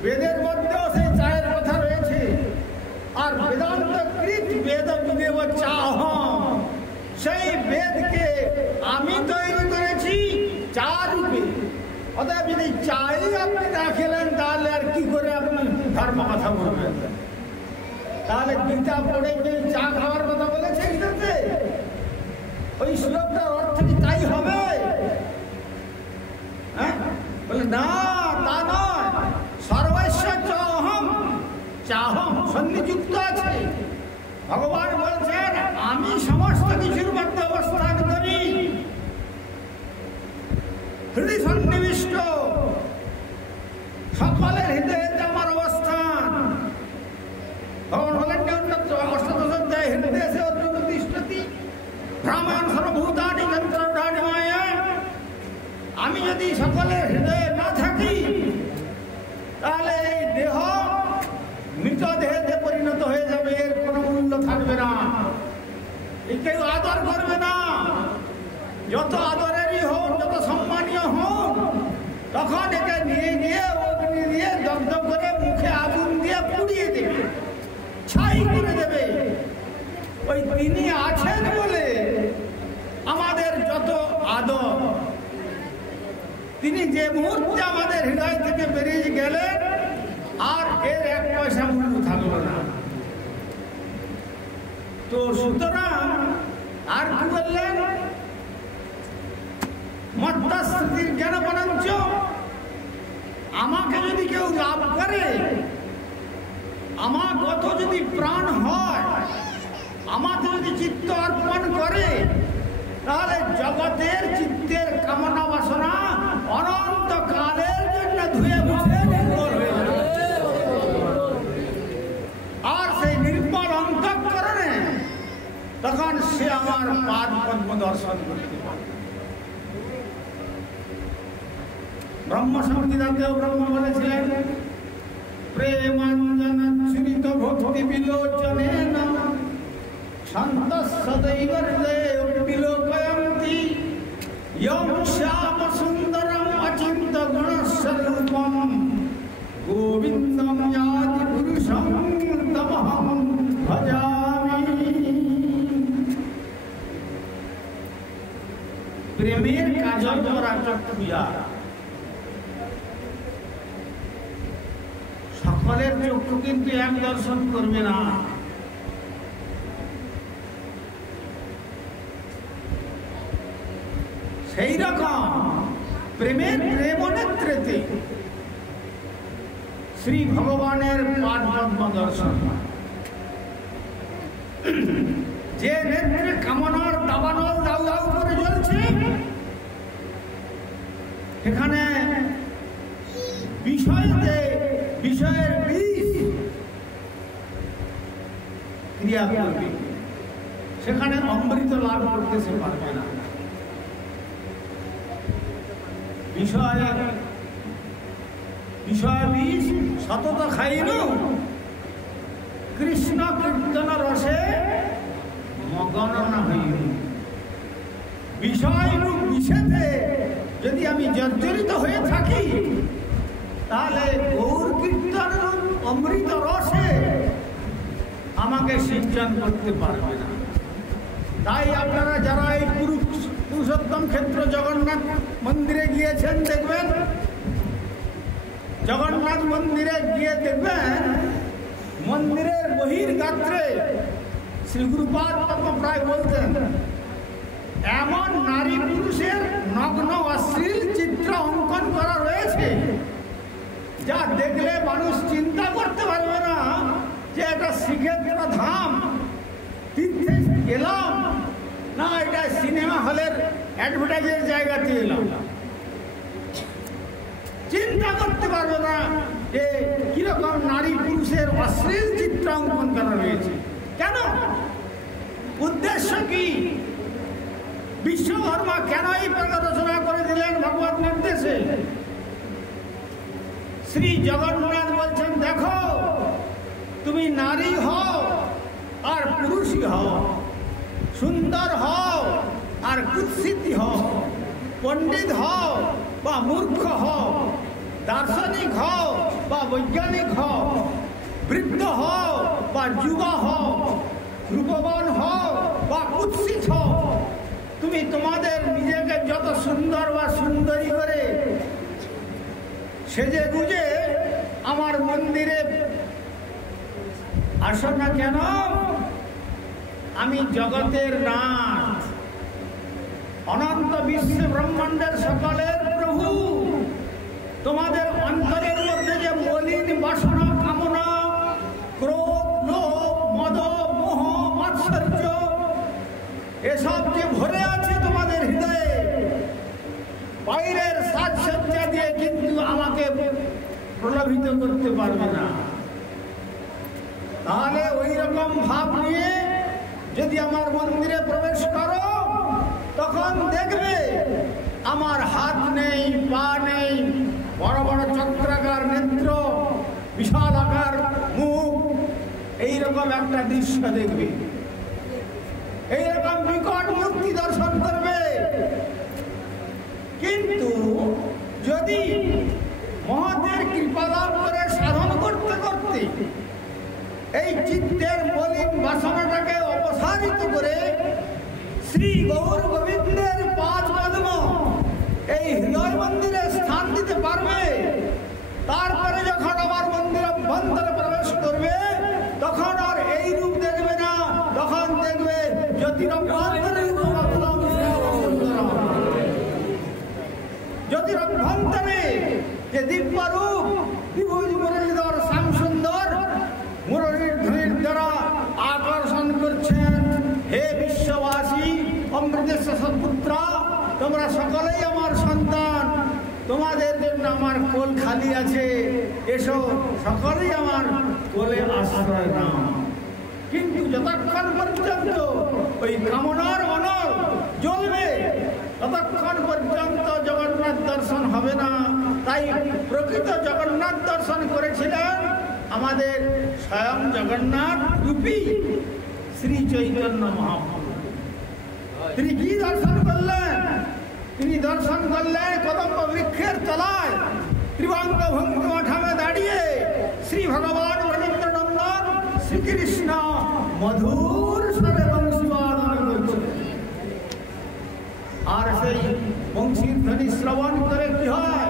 বেদের মধ্যেও সেই চায়ের কথা রয়েছে। আর বেদান্ত কৃত বেদ বিদেব চাহম, সেই বেদকে আমি তৈরি করেছি চা রূপে। অতএব যদি চাই আপনি না খেলেন তাহলে আর কি করে আপনি ধর্ম কথা বলবেন? তাহলে গীতা পড়ে যে চা খাওয়ার কথা বলেছে গীতাতে, ওই শ্লোকটার অর্থ কি তাই হবে? হ্যাঁ বলে না, তা নয়। সর্বস্ব চাহম, চাহম সন্নিযুক্ত আছে। ভগবান বলছেন আমি সমস্ত কিছুর মধ্যে অবস্থান করি, হৃদয় সন্নিবিষ্ট, সকলের হৃদয়ে আমার অবস্থান। ভগবান বলেন অষ্টাদশ অধ্যায় হৃদয়ে সে অর্জুন তিষ্ঠতি ভ্রামান সর্বভূতানি যন্ত্রণানি মায়া। আমি যদি সকলের হৃদয়ে না থাকি তাহলে এই দেহ মৃতদেহে পরিণত হয়ে যাবে, এর কোনো মূল্য থাকবে না, কেউ আদর করবে না। যত আদরেরই হোক, যত সম্মানীয় হোক, তখন একে নিয়ে গিয়ে অগ্নি দিয়ে দগ্ধ করে মুখে আগুন দিয়ে পুড়িয়ে দেবে, ছাই করে দেবে। ওই তিনি আছেন বলে আমাদের যত আদর, তিনি যে মুহূর্তে আমাদের হৃদয় থেকে বেরিয়ে গেলেন আর এর এক পয়সা মূল্য থাকলো না। তো সুতরাং আর কি বললেন? মত্তস্মৃতির জ্ঞানপনঞ্চ, আমাকে যদি কেউ লাভ করে, আমার গত যদি প্রাণ হয়, আমাকে যদি চিত্ত অর্পণ করে, তাহলে জগতের চিত্তের কামনা বাসনা অনন্ত কালের জন্য ধুয়ে মুছে নির্মল হয়ে যাবে। আর সেই নির্মল অন্তঃকরণে তখন সে আমার পাদ পদ্ম দর্শন করতে পারে। ব্রহ্ম সংহিতাতেও ব্রহ্ম বলেছিলেন প্রেমাঞ্জন চুরিত ভক্তি বিলোচনে না শান্তঃ সদৈব হৃদয়ে বিলোকয়ন্তি ইয়ং শ্যাম সুন্দরম অচিন্ত গুণস্বরূপম গোবিন্দম যাতি পুরুষম তমহং ভজামি। প্রেমের কাজল করা চক্ষুয়া সকলের চক্ষু কিন্তু এক দর্শন করবে না। সেই রকম প্রেমের প্রেমনেত্রেতে শ্রী ভগবানের পাদ পদ্ম দর্শন, যে নেত্রে কামনার দাবানল দাউ দাউ করে জ্বলছে, সেখানে বিষয়ের বিষ ক্রিয়া করবে, সেখানে অমৃত লাভ করতে সে পারবে না। বিষয় বিষ সতত খাইল কৃষ্ণ কীর্তন রসে মগন না হইল। বিষয়রূপ বিষেতে যদি আমি জর্জরিত হয়ে থাকি, তাহলে গৌর কীর্তন অমৃত রসে আমাকে সিঞ্চন করতে পারবে না। তাই আপনারা যারা এই পুরুষোত্তম ক্ষেত্র জগন্নাথ মন্দিরে গিয়েছেন, দেখবেন জগন্নাথ মন্দিরে গিয়ে দেখবেন মন্দিরের বহির্গাত্রে শ্রী গুরুপাদ প্রায় বলতেন, এমন নারী পুরুষের নগ্ন অশ্লীল চিত্র অঙ্কন করা রয়েছে যা দেখলে মানুষ চিন্তা করতে পারবে না যে এটা শ্রীক্ষেত্র ধাম, তীর্থে গেলাম না, এটা সিনেমা হলের অ্যাডভার্টাইজের জায়গাতে এলাম। চিন্তা করতে পারবে না যে কিরকম নারী পুরুষের অশ্লীল চিত্র অঙ্কন করা রয়েছে। কেন? উদ্দেশ্য কি? বিশ্বকর্মা কেন এই প্রকার রচনা করে দিলেন ভগবত নির্দেশে? শ্রী জগন্নাথ বলছেন, দেখো তুমি নারী হও আর পুরুষই হও, সুন্দর হও আর কুৎসিত হও, পণ্ডিত হও বা মূর্খ হও, দার্শনিক হও বা বৈজ্ঞানিক হও, বৃদ্ধ হও বা যুবা হও, রূপবান হও বা কুৎসিত হও, তুমি তোমাদের নিজেকে যত সুন্দর বা সুন্দরী করে সেজে গুজে আমার মন্দিরে আসো না কেন? আমি জগতের নাথ, অনন্ত বিশ্ব ব্রহ্মাণ্ডের সকলের প্রভু। তোমাদের অন্তরের মধ্যে যে মলিন বাসনা, কামনা, ক্রোধ, লোভ, মদ, মোহ, মাৎসর্য এসব যে ভরে আছে তোমাদের হৃদয়ে, বাইরের সাজসজ্জা দিয়ে কিন্তু আমাকে প্রলোভিত করতে পারবে না। তাহলে ওই রকম ভাব নিয়ে যদি আমার মন্দিরে প্রবেশ করো, তখন দেখবে আমার হাত নেই, পা নেই, বড় বড় চক্রাকার নেত্র, বিশাল আকার মুখ, এইরকম একটা দৃশ্য দেখবে, এইরকম বিকট মূর্তি দর্শন করবে। কিন্তু যদি মহাদেব কৃপা লাভ করে সাধন করতে করতে এই চিত্তের মলিন বাসনাটাকে অপসারিত করে শ্রী গৌর গোবিন্দের পাঁচ পদ্ম এই হৃদয় মন্দিরে স্থান দিতে পারবে, তারপরে যখন আমার মন্দির অভ্যন্তরে প্রবেশ করবে, তখন আর এই রূপ দেখবে না, তখন দেখবে জ্যোতিরভ্যন্তরে যে দিব্য রূপ বিভুজ মুরলীধর শ্যাম সুন্দর মুরলীর ধ্বনির দ্বারা আকর্ষণ করছেন। হে বিশ্ববাসী, অমৃতেশ্বর সৎপুত্র, তোমরা সকলেই আমার সন্তান, তোমাদের জন্য আমার কোল খালি আছে, এসো সকলেই আমার কোলে আশ্রয় নাও। কিন্তু যতক্ষণ পর্যন্ত ওই কামনার অনল জ্বলবে, ততক্ষণ পর্যন্ত জগন্নাথ দর্শন হবে না। তাই প্রকৃত জগন্নাথ দর্শন করেছিলেন আমাদের স্বয়ং জগন্নাথ রূপী শ্রী চৈতন্য মহাপ্রভু। তিনি কি দর্শন করলেন? তিনি দর্শন করলেন কদম্ব বৃক্ষের তলায় ত্রিভঙ্গ ভঙ্গ মঠামে দাঁড়িয়ে শ্রী ভগবান ব্রজেন্দ্রনন্দন শ্রীকৃষ্ণ মধুর স্বরে বংশী বাদন করছেন। আর সেই বংশীর ধ্বনি শ্রবণ করে কি হয়?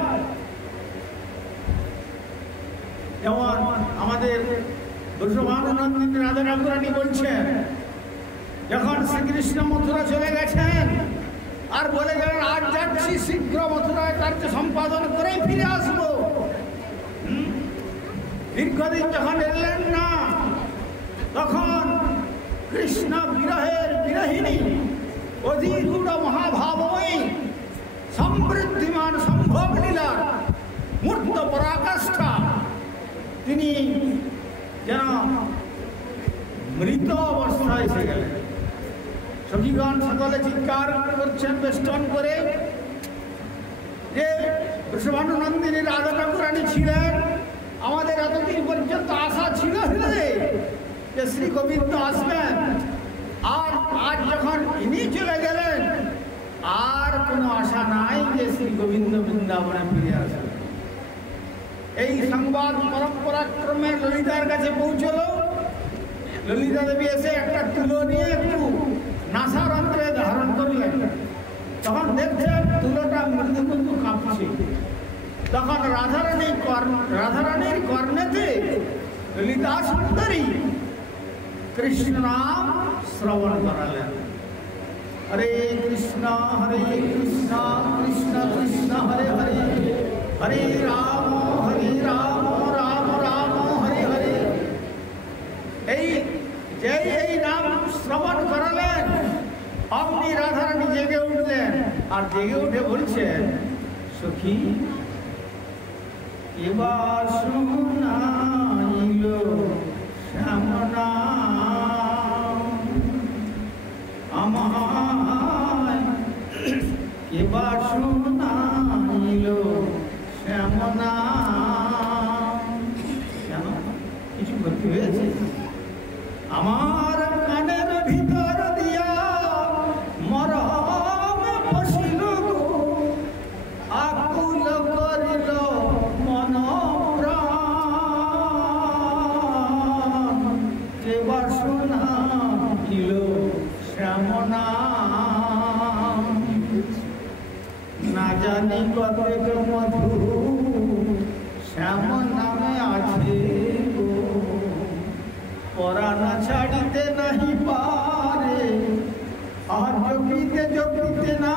যেমন আমাদের বৃষভানুনন্দিনী রাধা ঠাকুরানী বলছেন, যখন শ্রীকৃষ্ণ মথুরা চলে গেছেন আর বলে গেলেন আজ যাচ্ছি, শীঘ্র মথুরায় কার্য সম্পাদন করেই ফিরে আসবো। দীর্ঘদিন যখন এলেন না, তখন কৃষ্ণ বিরহের বিরহিনী অধিগূঢ় মহাভাবময়ী সমৃদ্ধিমান সম্ভব লীলার মূর্ত পরাকাষ্ঠা তিনি যেন মৃত অবস্থায় এসে গেলেন। সখীগণ সকলে চিৎকার করছেন বেষ্টন করে যে বৃষভানুনন্দিনী রাধা ঠাকুরানী ছিলেন। আমাদের এতদিন পর্যন্ত আশা ছিল হৃদয়ে যে শ্রী গোবিন্দ আসবেন, আর আজ যখন ইনি চলে গেলেন আর কোনো আশা নাই যে শ্রী গোবিন্দ বৃন্দাবনে ফিরে আসবেন। এই সংবাদ পরম্পরাক্রমে ললিতার কাছে পৌঁছল। ললিতা দেবী এসে একটা তুলো নিয়ে একটু নাসার অন্তরে ধারণ করলেন। তখন দেখছেন তুলোটা মৃদু মৃদু কাঁপছে। তখন রাধারানীর কর্ণেতে ললিতা সুন্দরী কৃষ্ণ নাম শ্রবণ করালেন। হরে কৃষ্ণ কৃষ্ণ কৃষ্ণ হরে হরে, হরে রাম রাম রাম হরে হরে। এই নাম শ্রবণ করালেন, আপনি রাধারানী জেগে উঠলেন। আর জেগে উঠে বলছেন, সখী এবার শোনাইল শ্যাম নাম আমায়, এবার শোনাইল শ্যাম নাম। কেন কিছু করতে হয়েছে? আমার কানের ভিতর দিয়া মরম বসিল, আকুল করিল মন প্রাণ, এবার শোনাইল শ্যাম নাম। না জানি কত মধু শ্যাম নামে আছে, পরাণ ছাড়িতে নাহি পারে, আর জপিতে জপিতে না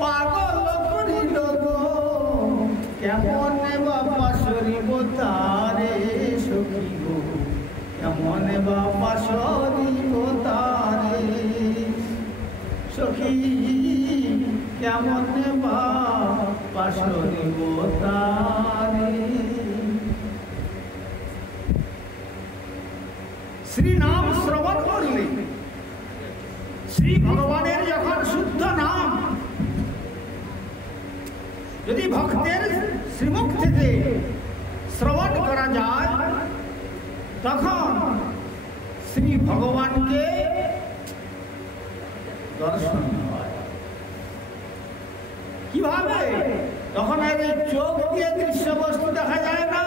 পাগল করিল গো, কেমনে বাবা সরিব তারে সখী গো, কেমনে বাবা সরিব তারে সখী, কেমনে বাবা সরিব তারে। শ্রী নাম শ্রবণ করলে, শ্রী ভগবানের যখন শুদ্ধ নাম যদি ভক্তের শ্রীমুখ থেকে শ্রবণ করা যায়, তখন শ্রী ভগবানকে দর্শন হয়। কিভাবে? তখন আর এই চোখ দিয়ে দৃশ্য বস্তু দেখা যায় না,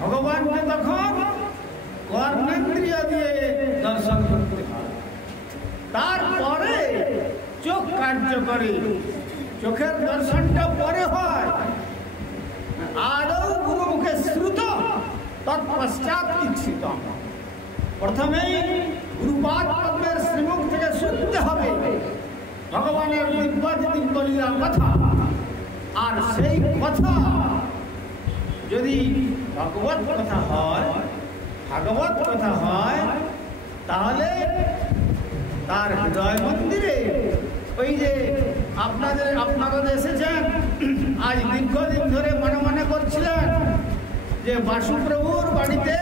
ভগবানকে তখন কর্ণেন্দ্রিয় দিয়ে দর্শন করতে হয়। তারপরে চোখ কার্য করে, চোখের দর্শনটা পরে হয়। আদৌ গুরুমুখে শ্রুত তৎপশ্চাৎ ইচ্ছিত। প্রথমেই গুরুপাদ পদ্মের শ্রীমুখ থেকে শুনতে হবে ভগবানের দিব্যলীলা কথা। আর সেই কথা যদি ভগবত কথা হয়, ভাগবত কথা হয়, তাহলে তার হৃদয় মন্দিরে ওই যে আপনারা এসেছেন, আজ দীর্ঘদিন ধরে মনে মনে করছিলেন যে বাসুপ্রভুর বাড়িতে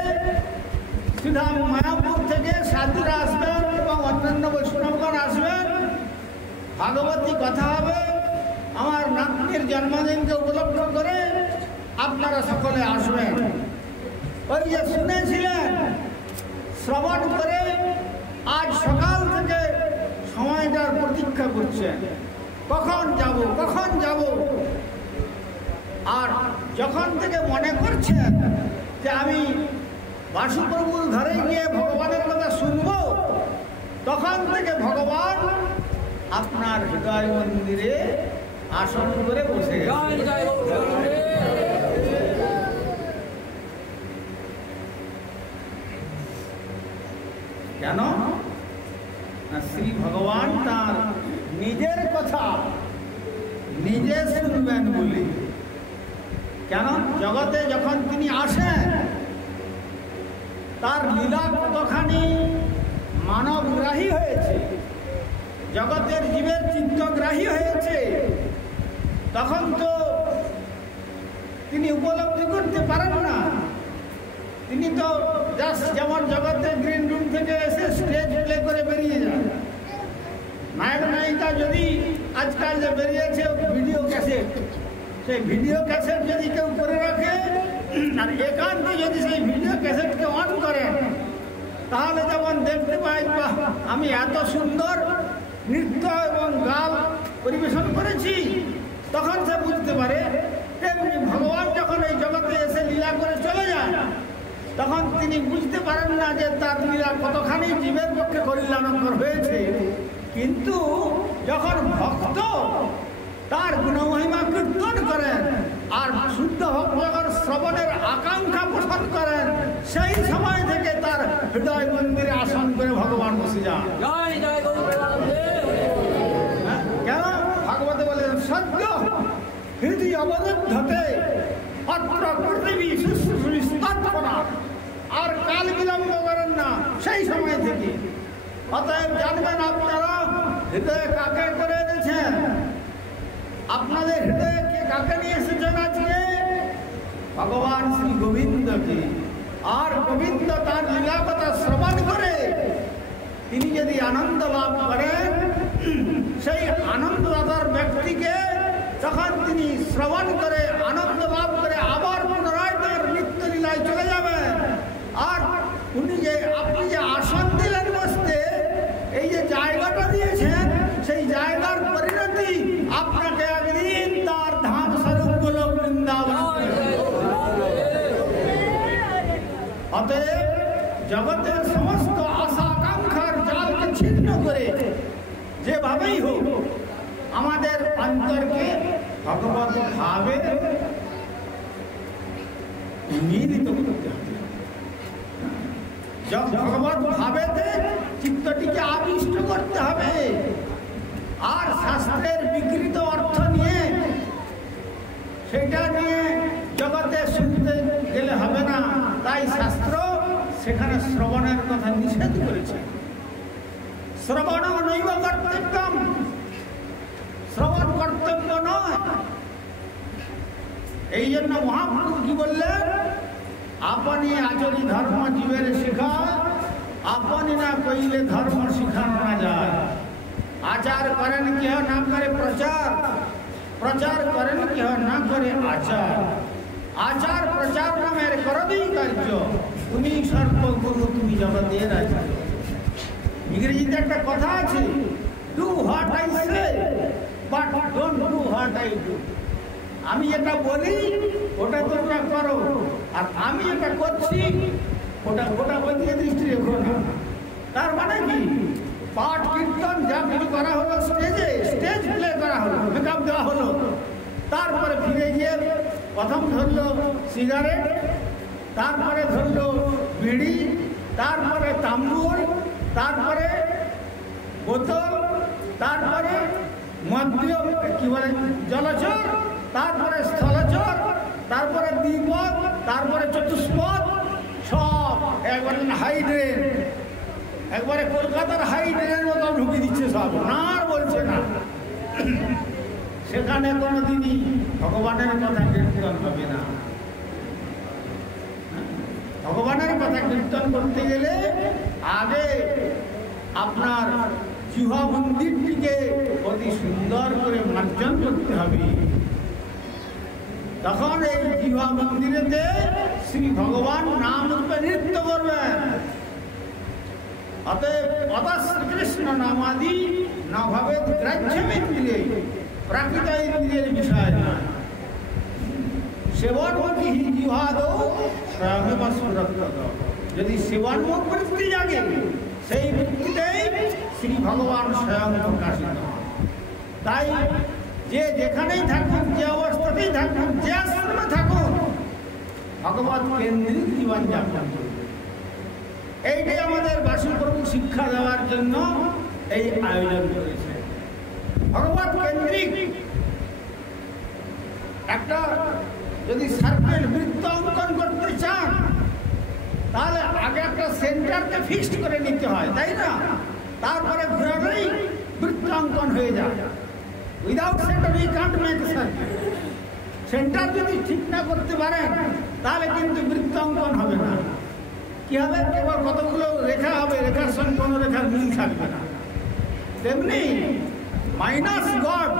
সুধা মায়াপুর থেকে সাধুরা আসবেন এবং অন্যান্য বৈষ্ণবগণ আসবেন, ভাগবতী কথা হবে। আমার নাতনির জন্মদিনকে উপলক্ষ করে আপনারা সকলে আসবেন। ওই যে শুনেছিলেন শ্রবণ করে আজ সকাল থেকে সময়টার প্রতীক্ষা করছেন, কখন যাব কখন যাব। আর যখন থেকে মনে করছেন যে আমি বাসুপ্রভুর ঘরে গিয়ে ভগবানের কথা শুনব, তখন থেকে ভগবান আপনার হৃদয় মন্দিরে আসন করে বসে গেছে। কেন না, শ্রী ভগবান তার নিজের কথা নিজে শুনবেন বলে। কেন, জগতে যখন তিনি আসেন তার লীলা কতখানি মানবগ্রাহী হয়েছে, জগতের জীবের চিত্তগ্রাহী হয়েছে, তখন তো তিনি উপলব্ধি করতে পারেন না। তিনি তো যেমন জগতের গ্রিন রুম থেকে এসে স্টেজ প্লে করে বেরিয়ে যান। নায়ক নায়িকা যদি আজকাল যে বেরিয়েছে ভিডিও ক্যাসেট, সেই ভিডিও ক্যাসেট যদি কেউ করে রাখে আর একান্তে যদি সেই ভিডিও ক্যাসেটকে অন করেন, তাহলে যেমন দেখতে পাই আমি এত সুন্দর নৃত্য এবং গান পরিবেশন করেছি, তখন সে বুঝতে পারে। তেমনি ভগবান যখন এই জগতে এসে লীলা করে চলে যান, তখন তিনি বুঝতে পারেন না যে তার লীলা কতখানি জীবের পক্ষে কল্যাণকর হয়েছে। কিন্তু যখন ভক্ত তার গুণমহিমা কীর্তন করেন আর শুদ্ধ ভক্ত যখন শ্রবণের আকাঙ্ক্ষা পোষণ করেন, সেই সময় থেকে তার হৃদয় মন্দিরে আসন করে ভগবান বসে যান। কেন, ভাগবতে বলেন সদ্য হৃদয় অবরুদ্ধতে অত্র পৃথিবী সুস্থনা, আর কাল বিলম্ব করেন না সেই সময় থেকে। অতএব জানবেন আপনারা হৃদয়ে কাকে করে এনেছেন, আপনাদের হৃদয়ে কে কাকে নিয়ে এসেছেন আজকে? ভগবান শ্রী গোবিন্দকে। আর গোবিন্দ তার লীলা কথা শ্রবণ করে তিনি যদি আনন্দ লাভ করেন, সেই আনন্দদাতার ব্যক্তিকে তখন তিনি শ্রবণ করে আনন্দ লাভ করে আবার পুনরায় তার নিত্য লীলায় চলে যাবেন। আর উনি যে আপনি যে আসন দিলেন বসতে, এই যে জায়গাটা দিয়েছেন, সেই জায়গার পরিণতি আপনাকে একদিন তার ধাম স্বরূপ গোলক বৃন্দাবন। অতএব জগতের সমস্ত আশা আকাঙ্ক্ষার জালকে ছিন্ন করে যেভাবেই হোক আমাদের অন্তরকে ভগবত ভাবে মিলিত করতে হবে। ভগবত ভাবেতে চিত্তটিকে আবিষ্ট করতে হবে। আর শাস্ত্রের বিকৃত অর্থ নিয়ে সেটা নিয়ে জগতে শুনতে গেলে হবে না। তাই শাস্ত্র সেখানে শ্রবণের কথা নিষেধ করেছে। শ্রবণ নৈব কর্তব্যম, শ্রবণ কর্তব্য নয়। এই জন্য মহাপ্রভু কি বললেন, আপনি আচরি ধর্ম জীবের শিখা, আপনি না কইলে ধর্ম শিখানো না যায়। আচার করেন কেহ না করে প্রচার, প্রচার করেন কেহ না করে আচার। আচার প্রচার নামের করবেই কার্য, তুমি সর্বগুরু তুমি জগতের আচার্য। ইংরেজিতে একটা কথা আছে, do what I say but don't do what I do. আমি যেটা বলি ওটা তোমরা করো, আর আমি যেটা করছি ওটা ওই দিকে দৃষ্টি রেখো না। তার মানে কি, পাঠ কীর্তন যা কিছু করা হলো স্টেজে, স্টেজ প্লে করা হলো, মেকআপ দেওয়া হলো, তারপরে ফিরে গিয়ে প্রথম ধরলো সিগারেট, তারপরে ধরলো বিড়ি, তারপরে তাম্বুল, তারপরে বোতল, তারপরে মদ্য কি বলে জলচর, তারপরে স্থলচর, তারপরে দ্বিপদ, তারপরে চতুষ্পদ, সব একবারে হাই ড্রেন, একবারে কলকাতার হাই ড্রেনের মতো ঢুকে দিচ্ছে সব, না আর বলছে না। সেখানে কোনোদিনই ভগবানের কথা কীর্তন হবে না। ভগবানের কথা কীর্তন করতে গেলে আগে আপনার জিহ্বা মন্দিরটিকে অতি সুন্দর করে মার্জন করতে হবে। তখন এই জিহ্বা মন্দিরেতে শ্রী ভগবান নাম রূপে নৃত্য করবেন। অতএব অতঃ শ্রীকৃষ্ণ নামাদি না ভাবে গ্রাহ্যমিন্দ্রিয়ে, প্রাকৃত ইন্দ্রিয়ের বিষয় না। সেবনমুখী জিহাদো স্বয়ং স্ফুরত্তত, যদি সেবনমুখ বৃত্তি জাগে সেই বৃত্তিতেই শ্রী ভগবান স্বয়ং প্রকাশিত। তাই যে যেখানেই থাকুন, যে অবস্থাতেই থাকুন, যে আশ্রমে থাকুন, ভগবত কেন্দ্রিক জীবন যাপন করবে। এইটাই আমাদের বাসুপ্রভু শিক্ষা দেওয়ার জন্য এই আয়োজন করেছে। ভগবত কেন্দ্রিক একটা যদি সার্কেল বৃত্ত অঙ্কন করতে চান, তাহলে আগে একটা সেন্টারকে ফিক্সড করে নিতে হয়, তাই না? তারপরে ঘোরানোই বৃত্ত অঙ্কন হয়ে যায়। Without centre we can't make circle. Centre যদি ঠিক না করতে পারেন তাহলে কিন্তু বৃত্ত অঙ্কন হবে না। কি হবে? কেবল কতগুলো রেখা হবে, রেখার সঙ্গে কোনো রেখার মিল থাকবে না। তেমনি মাইনাস গড,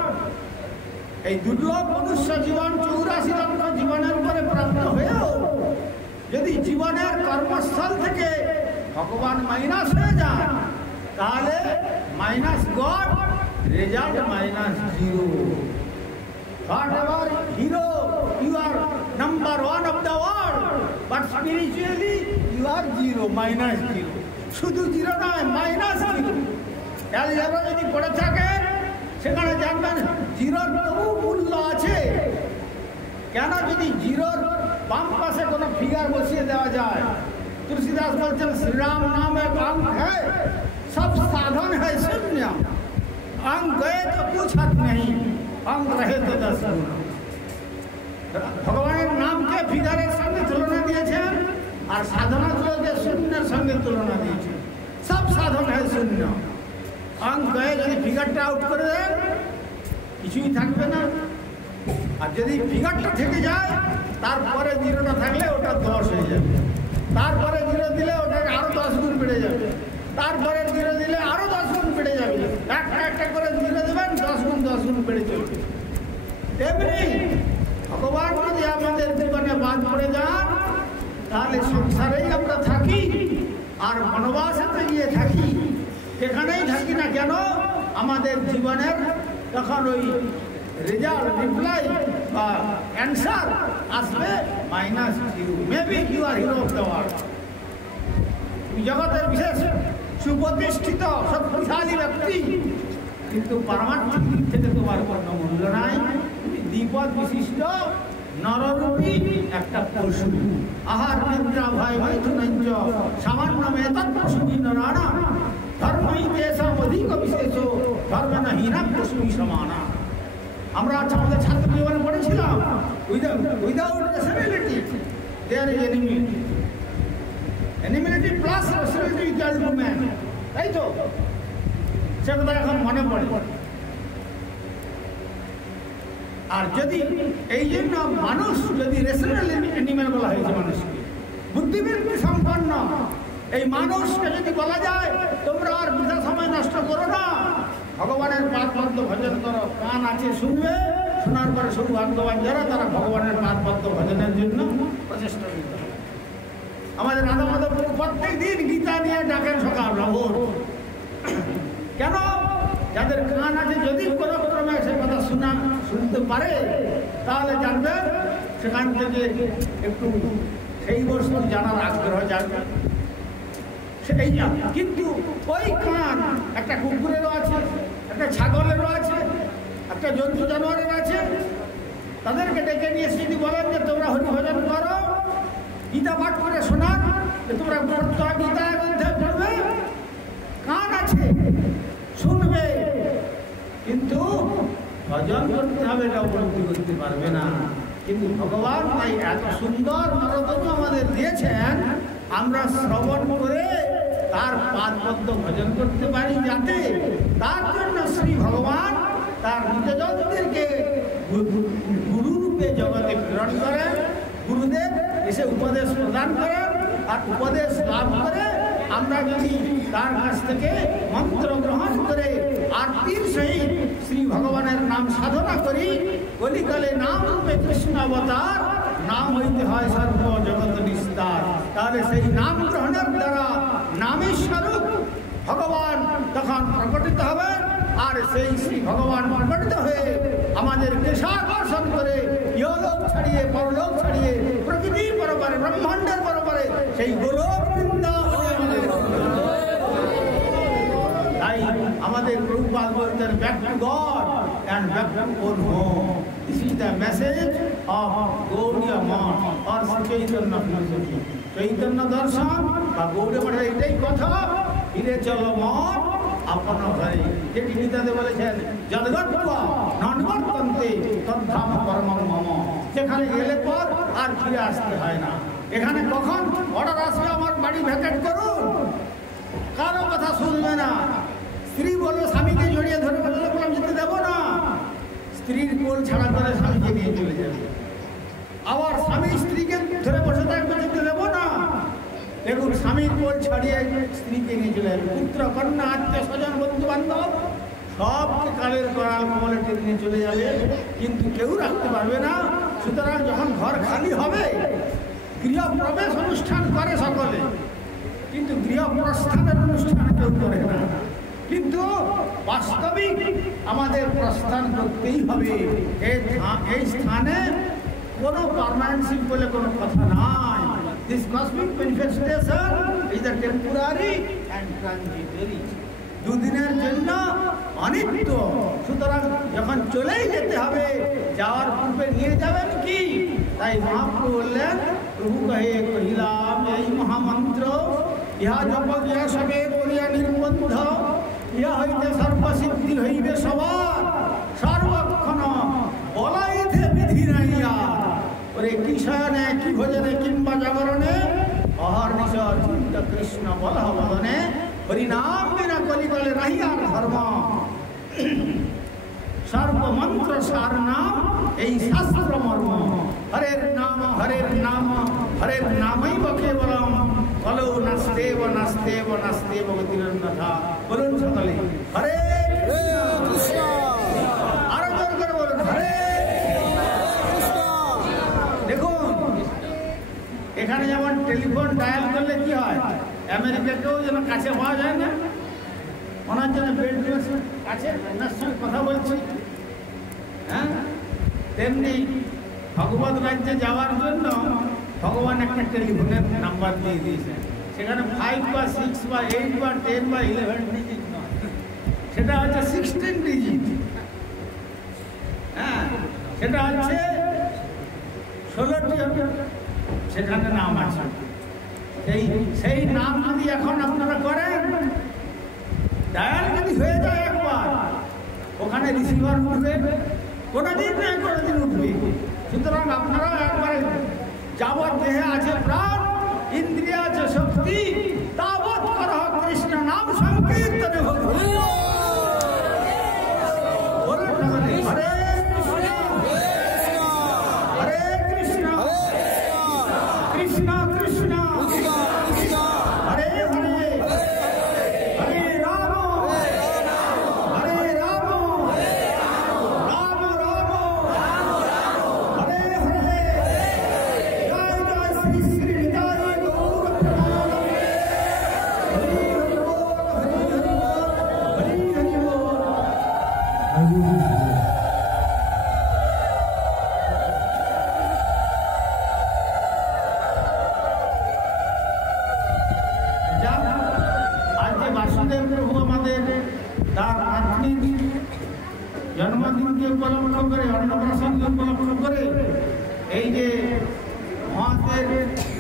এই দুর্লভ মনুষ্য জীবন 84 লক্ষ জীবনের পরে প্রাপ্ত হয়েও যদি জীবনের কর্মস্থল থেকে ভগবান মাইনাস হয়ে যায়, তাহলে minus god, result -0। Whatever hero, you are number 1 of the world, but spiritually you are 0, -0। শুধু 0 নয়, -0। এলজেব্রা যদি পড়ে থাকেন সেখানে জানবেন 0-র তবু মূল্য আছে। কেন? যদি 0-র বাম পাশে কোনো ফিগার বসিয়ে দেওয়া যায়। তুলসীদাস বলছেন শ্রীরাম নাম এক অঙ্ক হ্যায়, সব সাধন হ্যায় শূন্য, অঙ্ক গয়ে তো কুছ হাত নেই, অঙ্ক রহে তো 10 গুণ। ভগবানের নামকে ফিগারের সঙ্গে তুলনা দিয়েছেন, আর সাধনাগুলোকে শূন্যের সঙ্গে তুলনা দিয়েছেন। সব সাধন হয় শূন্য, অঙ্ক গয়ে যদি ফিগারটা আউট করে দেন কিছুই থাকবে না। আর যদি ফিগারটা থেকে যায়, তারপরে 0টা থাকলে ওটা 10 হয়ে যাবে, তারপরে 0 দিলে ওটাকে আরো 10 গুণ বেড়ে যাবে, তারপরে 0 দিলে আরো 10 গুণ বেড়ে যাবে। একটা একটা করে 0 দেবেন, 10 গুণ বেড়ে চলবে। তেমনি ভগবান যদি আমাদের জীবনে বাদ পড়ে যান, তাহলে সংসারেই আমরা থাকি আর বনবাসেতে গিয়ে থাকি, যেখানেই থাকি না কেন আমাদের জীবনের তখন ওই রেজাল্ট, রিপ্লাই বা অ্যান্সার আসবে -0। Maybe you are hero of the world, জগতের বিশেষ সুপ্রতিষ্ঠিত শক্তিশালী ব্যক্তি, কিন্তু পারমার্থিক দিক থেকে তোমার কোনো মূল্য নাই। দ্বিপদ বিশিষ্ট নররূপী একটা পশু। আহার নিদ্রা ভয় মৈথুনঞ্চ সামান্য মেতৎ পশু নরাণা ধর্মই তেষাম অধিক বিশেষ ধর্মেন হীনা পশু সমানা। আমরা আমাদের ছাত্র জীবনে পড়েছিলাম, without rationality there is animality, animality plus rationality equal to man, তাই তো? সে কথা এখন মনে পড়ে। আর যদি এই জন্য মানুষ যদি রেশনাল এনিম্যাল বলা হয়েছে, মানুষকে বুদ্ধিবৃত্তি সম্পন্ন এই মানুষকে যদি বলা যায় তোমরা আর বৃথা সময় নষ্ট করো না, ভগবানের পাদপদ্ম ভজন করো, কান আছে শুনবে, শোনার পরে সৌভাগ্যবান যারা তারা ভগবানের পাদপদ্ম ভজনের জন্য প্রচেষ্টা নিতে হবে। আমাদের রাধা মাধব প্রত্যেক দিন গীতা নিয়ে ডাকেন সকাল ভোর। কেন? যাদের কান আছে যদি কোনো ক্রমে সে কথা শুনতে পারে, তাহলে জানবেন সেখান থেকে একটু সেই বস্তু জানার আগ্রহ জানবে। সেটাই জান। কিন্তু ওই কান একটা কুকুরেরও আছে, একটা ছাগলেরও আছে, একটা জন্তু জানোয়ারের আছে। তাদেরকে ডেকে নিয়ে যদি বলেন যে তোমরা হরিভজন করো, গীতা পাঠ করে শোনান, যে তোমরা গীতা গ্রন্থে পড়বে, কান আছে শুনবে, কিন্তু ভজন করতে হবে এটা উপলব্ধি করতে পারবে না। কিন্তু ভগবান তাই এত সুন্দর নরদম আমাদের দিয়েছেন, আমরা শ্রবণ করে তার পাদপদ্ম ভজন করতে পারি, যাতে তার জন্য শ্রী ভগবান তার নিত্যজনদেরকে গুরুরূপে জগতে প্রেরণ করেন। গুরুদেব এসে উপদেশ প্রদান করেন, আর উপদেশ লাভ করে আমরা যদি তার কাছ থেকে মন্ত্র গ্রহণ করে আরতির সহিত শ্রী ভগবানের নাম সাধনা করি, কলিকালে নাম রূপে কৃষ্ণ অবতার, নাম হইতে হয় সর্ব জগৎ বিস্তার। তাহলে সেই নাম গ্রহণের দ্বারা নামের স্বরূপ ভগবান তখন প্রকটিত হবে, আর সেই শ্রী ভগবান প্রকটিত হয়ে আমাদেরকে আকর্ষণ করে ইহলোক ছাড়িয়ে পরলোক ছাড়িয়ে প্রকৃতির পরপারে ব্রহ্মাণ্ডের পরপারে সেই গোলক বৃন্দাবনে আমাদের। তাই আমাদের প্রভুপাদ বলতেন back to god and back to own home. This is the message of Gaudiya Math or Chaitanya philosophy. Chaitanya দর্শন বা গৌড়ীয় মঠের এটাই কথা, ফিরে চলো মঠ আপন ঘরে। যেটি গীতাতে বলেছেন যদ্গত্বা নন্বর্তন্তে তদ্ধাম পরমং মম। সেখানে গেলে পর আর ফিরে আসতে হয় না। এখানে কখন অর্ডার আসবে আমার বাড়ি ভ্যাকেট করুন, কারো কথা শুনবে না। স্ত্রী বলবে স্বামীকে জড়িয়ে ধরে বললাম যেতে দেবো না, স্ত্রীর কোল ছাড়া করে স্বামীকে নিয়ে চলে যাবে। আবার স্বামী স্ত্রীকে ধরে বসে থাকবে, যেতে দেবো না। দেখুন স্বামীর কোল ছাড়িয়ে স্ত্রীকে নিয়ে চলে যাবে। পুত্র কন্যা আত্মীয় স্বজন বন্ধু বান্ধব সবকে কালের করাল কমলে টেনে নিয়ে চলে যাবে, কিন্তু কেউ রাখতে পারবে না। সুতরাং যখন ঘর খালি হবে, গৃহ প্রবেশ অনুষ্ঠান করে সকলে, কিন্তু গৃহ প্রস্থানের অনুষ্ঠান কেউ করে না। কিন্তু বাস্তবিক আমাদের প্রস্থান করতেই হবে। এই স্থানে কোনো পার্মানেন্সি বলে কোনো কথা নাই। This cosmic manifestation is a temporary and transitory. দুদিনের জন্য অনিত্য। সুতরাং যখন চলেই যেতে হবে, যাওয়ার পূর্বে নিয়ে যাবেন কি? তাই মহাপ্রভু বললেন, প্রভু কহে কহিলাম এই মহামন্ত্র, ইহা জপ গিয়া সবে করিয়া নির্বন্ধ, ইহা হইতে সর্বসিদ্ধি হইবে সবার, সর্বক্ষণ বলাইতে বিধি নাইয়া। ওরে কি শয়নে কি ভোজনে কিংবা জাগরণে, অহর্নিশ চিন্ত কৃষ্ণ বল বদনে, হরিনাম বিনা কলিকালে নাহি আর ধর্ম। সর্বমন্ত্র সার নাম এই শাস্ত্র মর্ম, হরের নাম হরের নাম হরের নামই কেবলম, বলো নাস্তেব নাস্তেব নাস্তেব গতিরন্যথা। বলুন সকলে হরে কৃষ্ণ। আরো জোর করে বলুন হরে কৃষ্ণ। দেখুন এখানে যেমন টেলিফোন ডায়াল করলে কি হয়, আমেরিকাকেও যেন কাছে পাওয়া যায় না, ওনার জন্য বেডরুমের কাছে ওনার সঙ্গে কথা বলছি। হ্যাঁ, তেমনি ভগবত রাজ্যে যাওয়ার জন্য ভগবান একটা টেলিফোনের নাম্বার দিয়ে দিয়েছেন। সেখানে 5 বা 6 বা 8 বা 10 বা 11 ডিজিট নয়, সেটা হচ্ছে 16 ডিজিট। হ্যাঁ, সেটা হচ্ছে 16টি সেখানে নাম আছে। সেই নাম যদি এখন আপনারা করেন, ডায়াল যদি হয়ে যায় একবার, ওখানে রিসিভার উঠবে, কোনোদিন না কোনোদিন উঠবে। সুতরাং আপনারা একবারে যাবৎ দেহে আছে প্রাণ, ইন্দ্রিয় আছে শক্তি, তাবৎ করহ কৃষ্ণ নাম সংকীর্তনে ভক্তি। বলুন হরে কৃষ্ণ হরে কৃষ্ণ কৃষ্ণ কৃষ্ণ হরে হরে, হরে রাম হরে রাম রাম রাম হরে হরে। জয় জয় শ্রী শ্রী নিতাই গৌর প্রেমানন্দে। হরি হরি বল হরি হরি বল হরি হরি বল। আজকে বাসুদেব প্রভু আমাদের তার নাতনির জন্মদিনকে উপলক্ষ করে, অন্নপ্রাশনকে উপলক্ষ করে এই যে মহাতের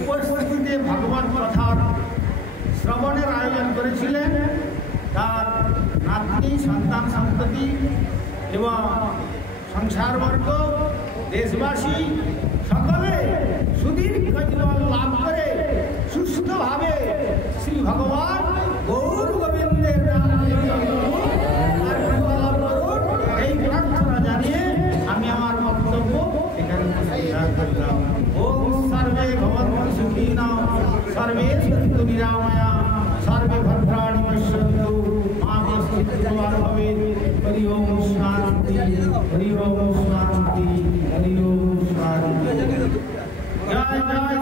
উপস্থিতিতে ভগবান কথার শ্রবণের আয়োজন করেছিলেন। তার নাতনি, সন্তান সন্ততি এবং সংসারবর্গ, দেশবাসী সকলে সুদীর্ঘ জীবন লাভ করে সুস্থভাবে শ্রী ভগবান গৌর গোবিন্দের এই প্রার্থনা জানিয়ে আমি আমার বক্তব্য এখানে করলাম। ওম সর্বে ভবন্তু সুখিনঃ, সর্বে সন্তু নিরাময়া, সর্বে ভদ্রাণি পশ্যন্তু, মা কশ্চিৎ দুঃখং ভবেৎ। হরি ওম শান্তি, হরি ওম শান্তি, হরি ওম শান্তি। জয় জয়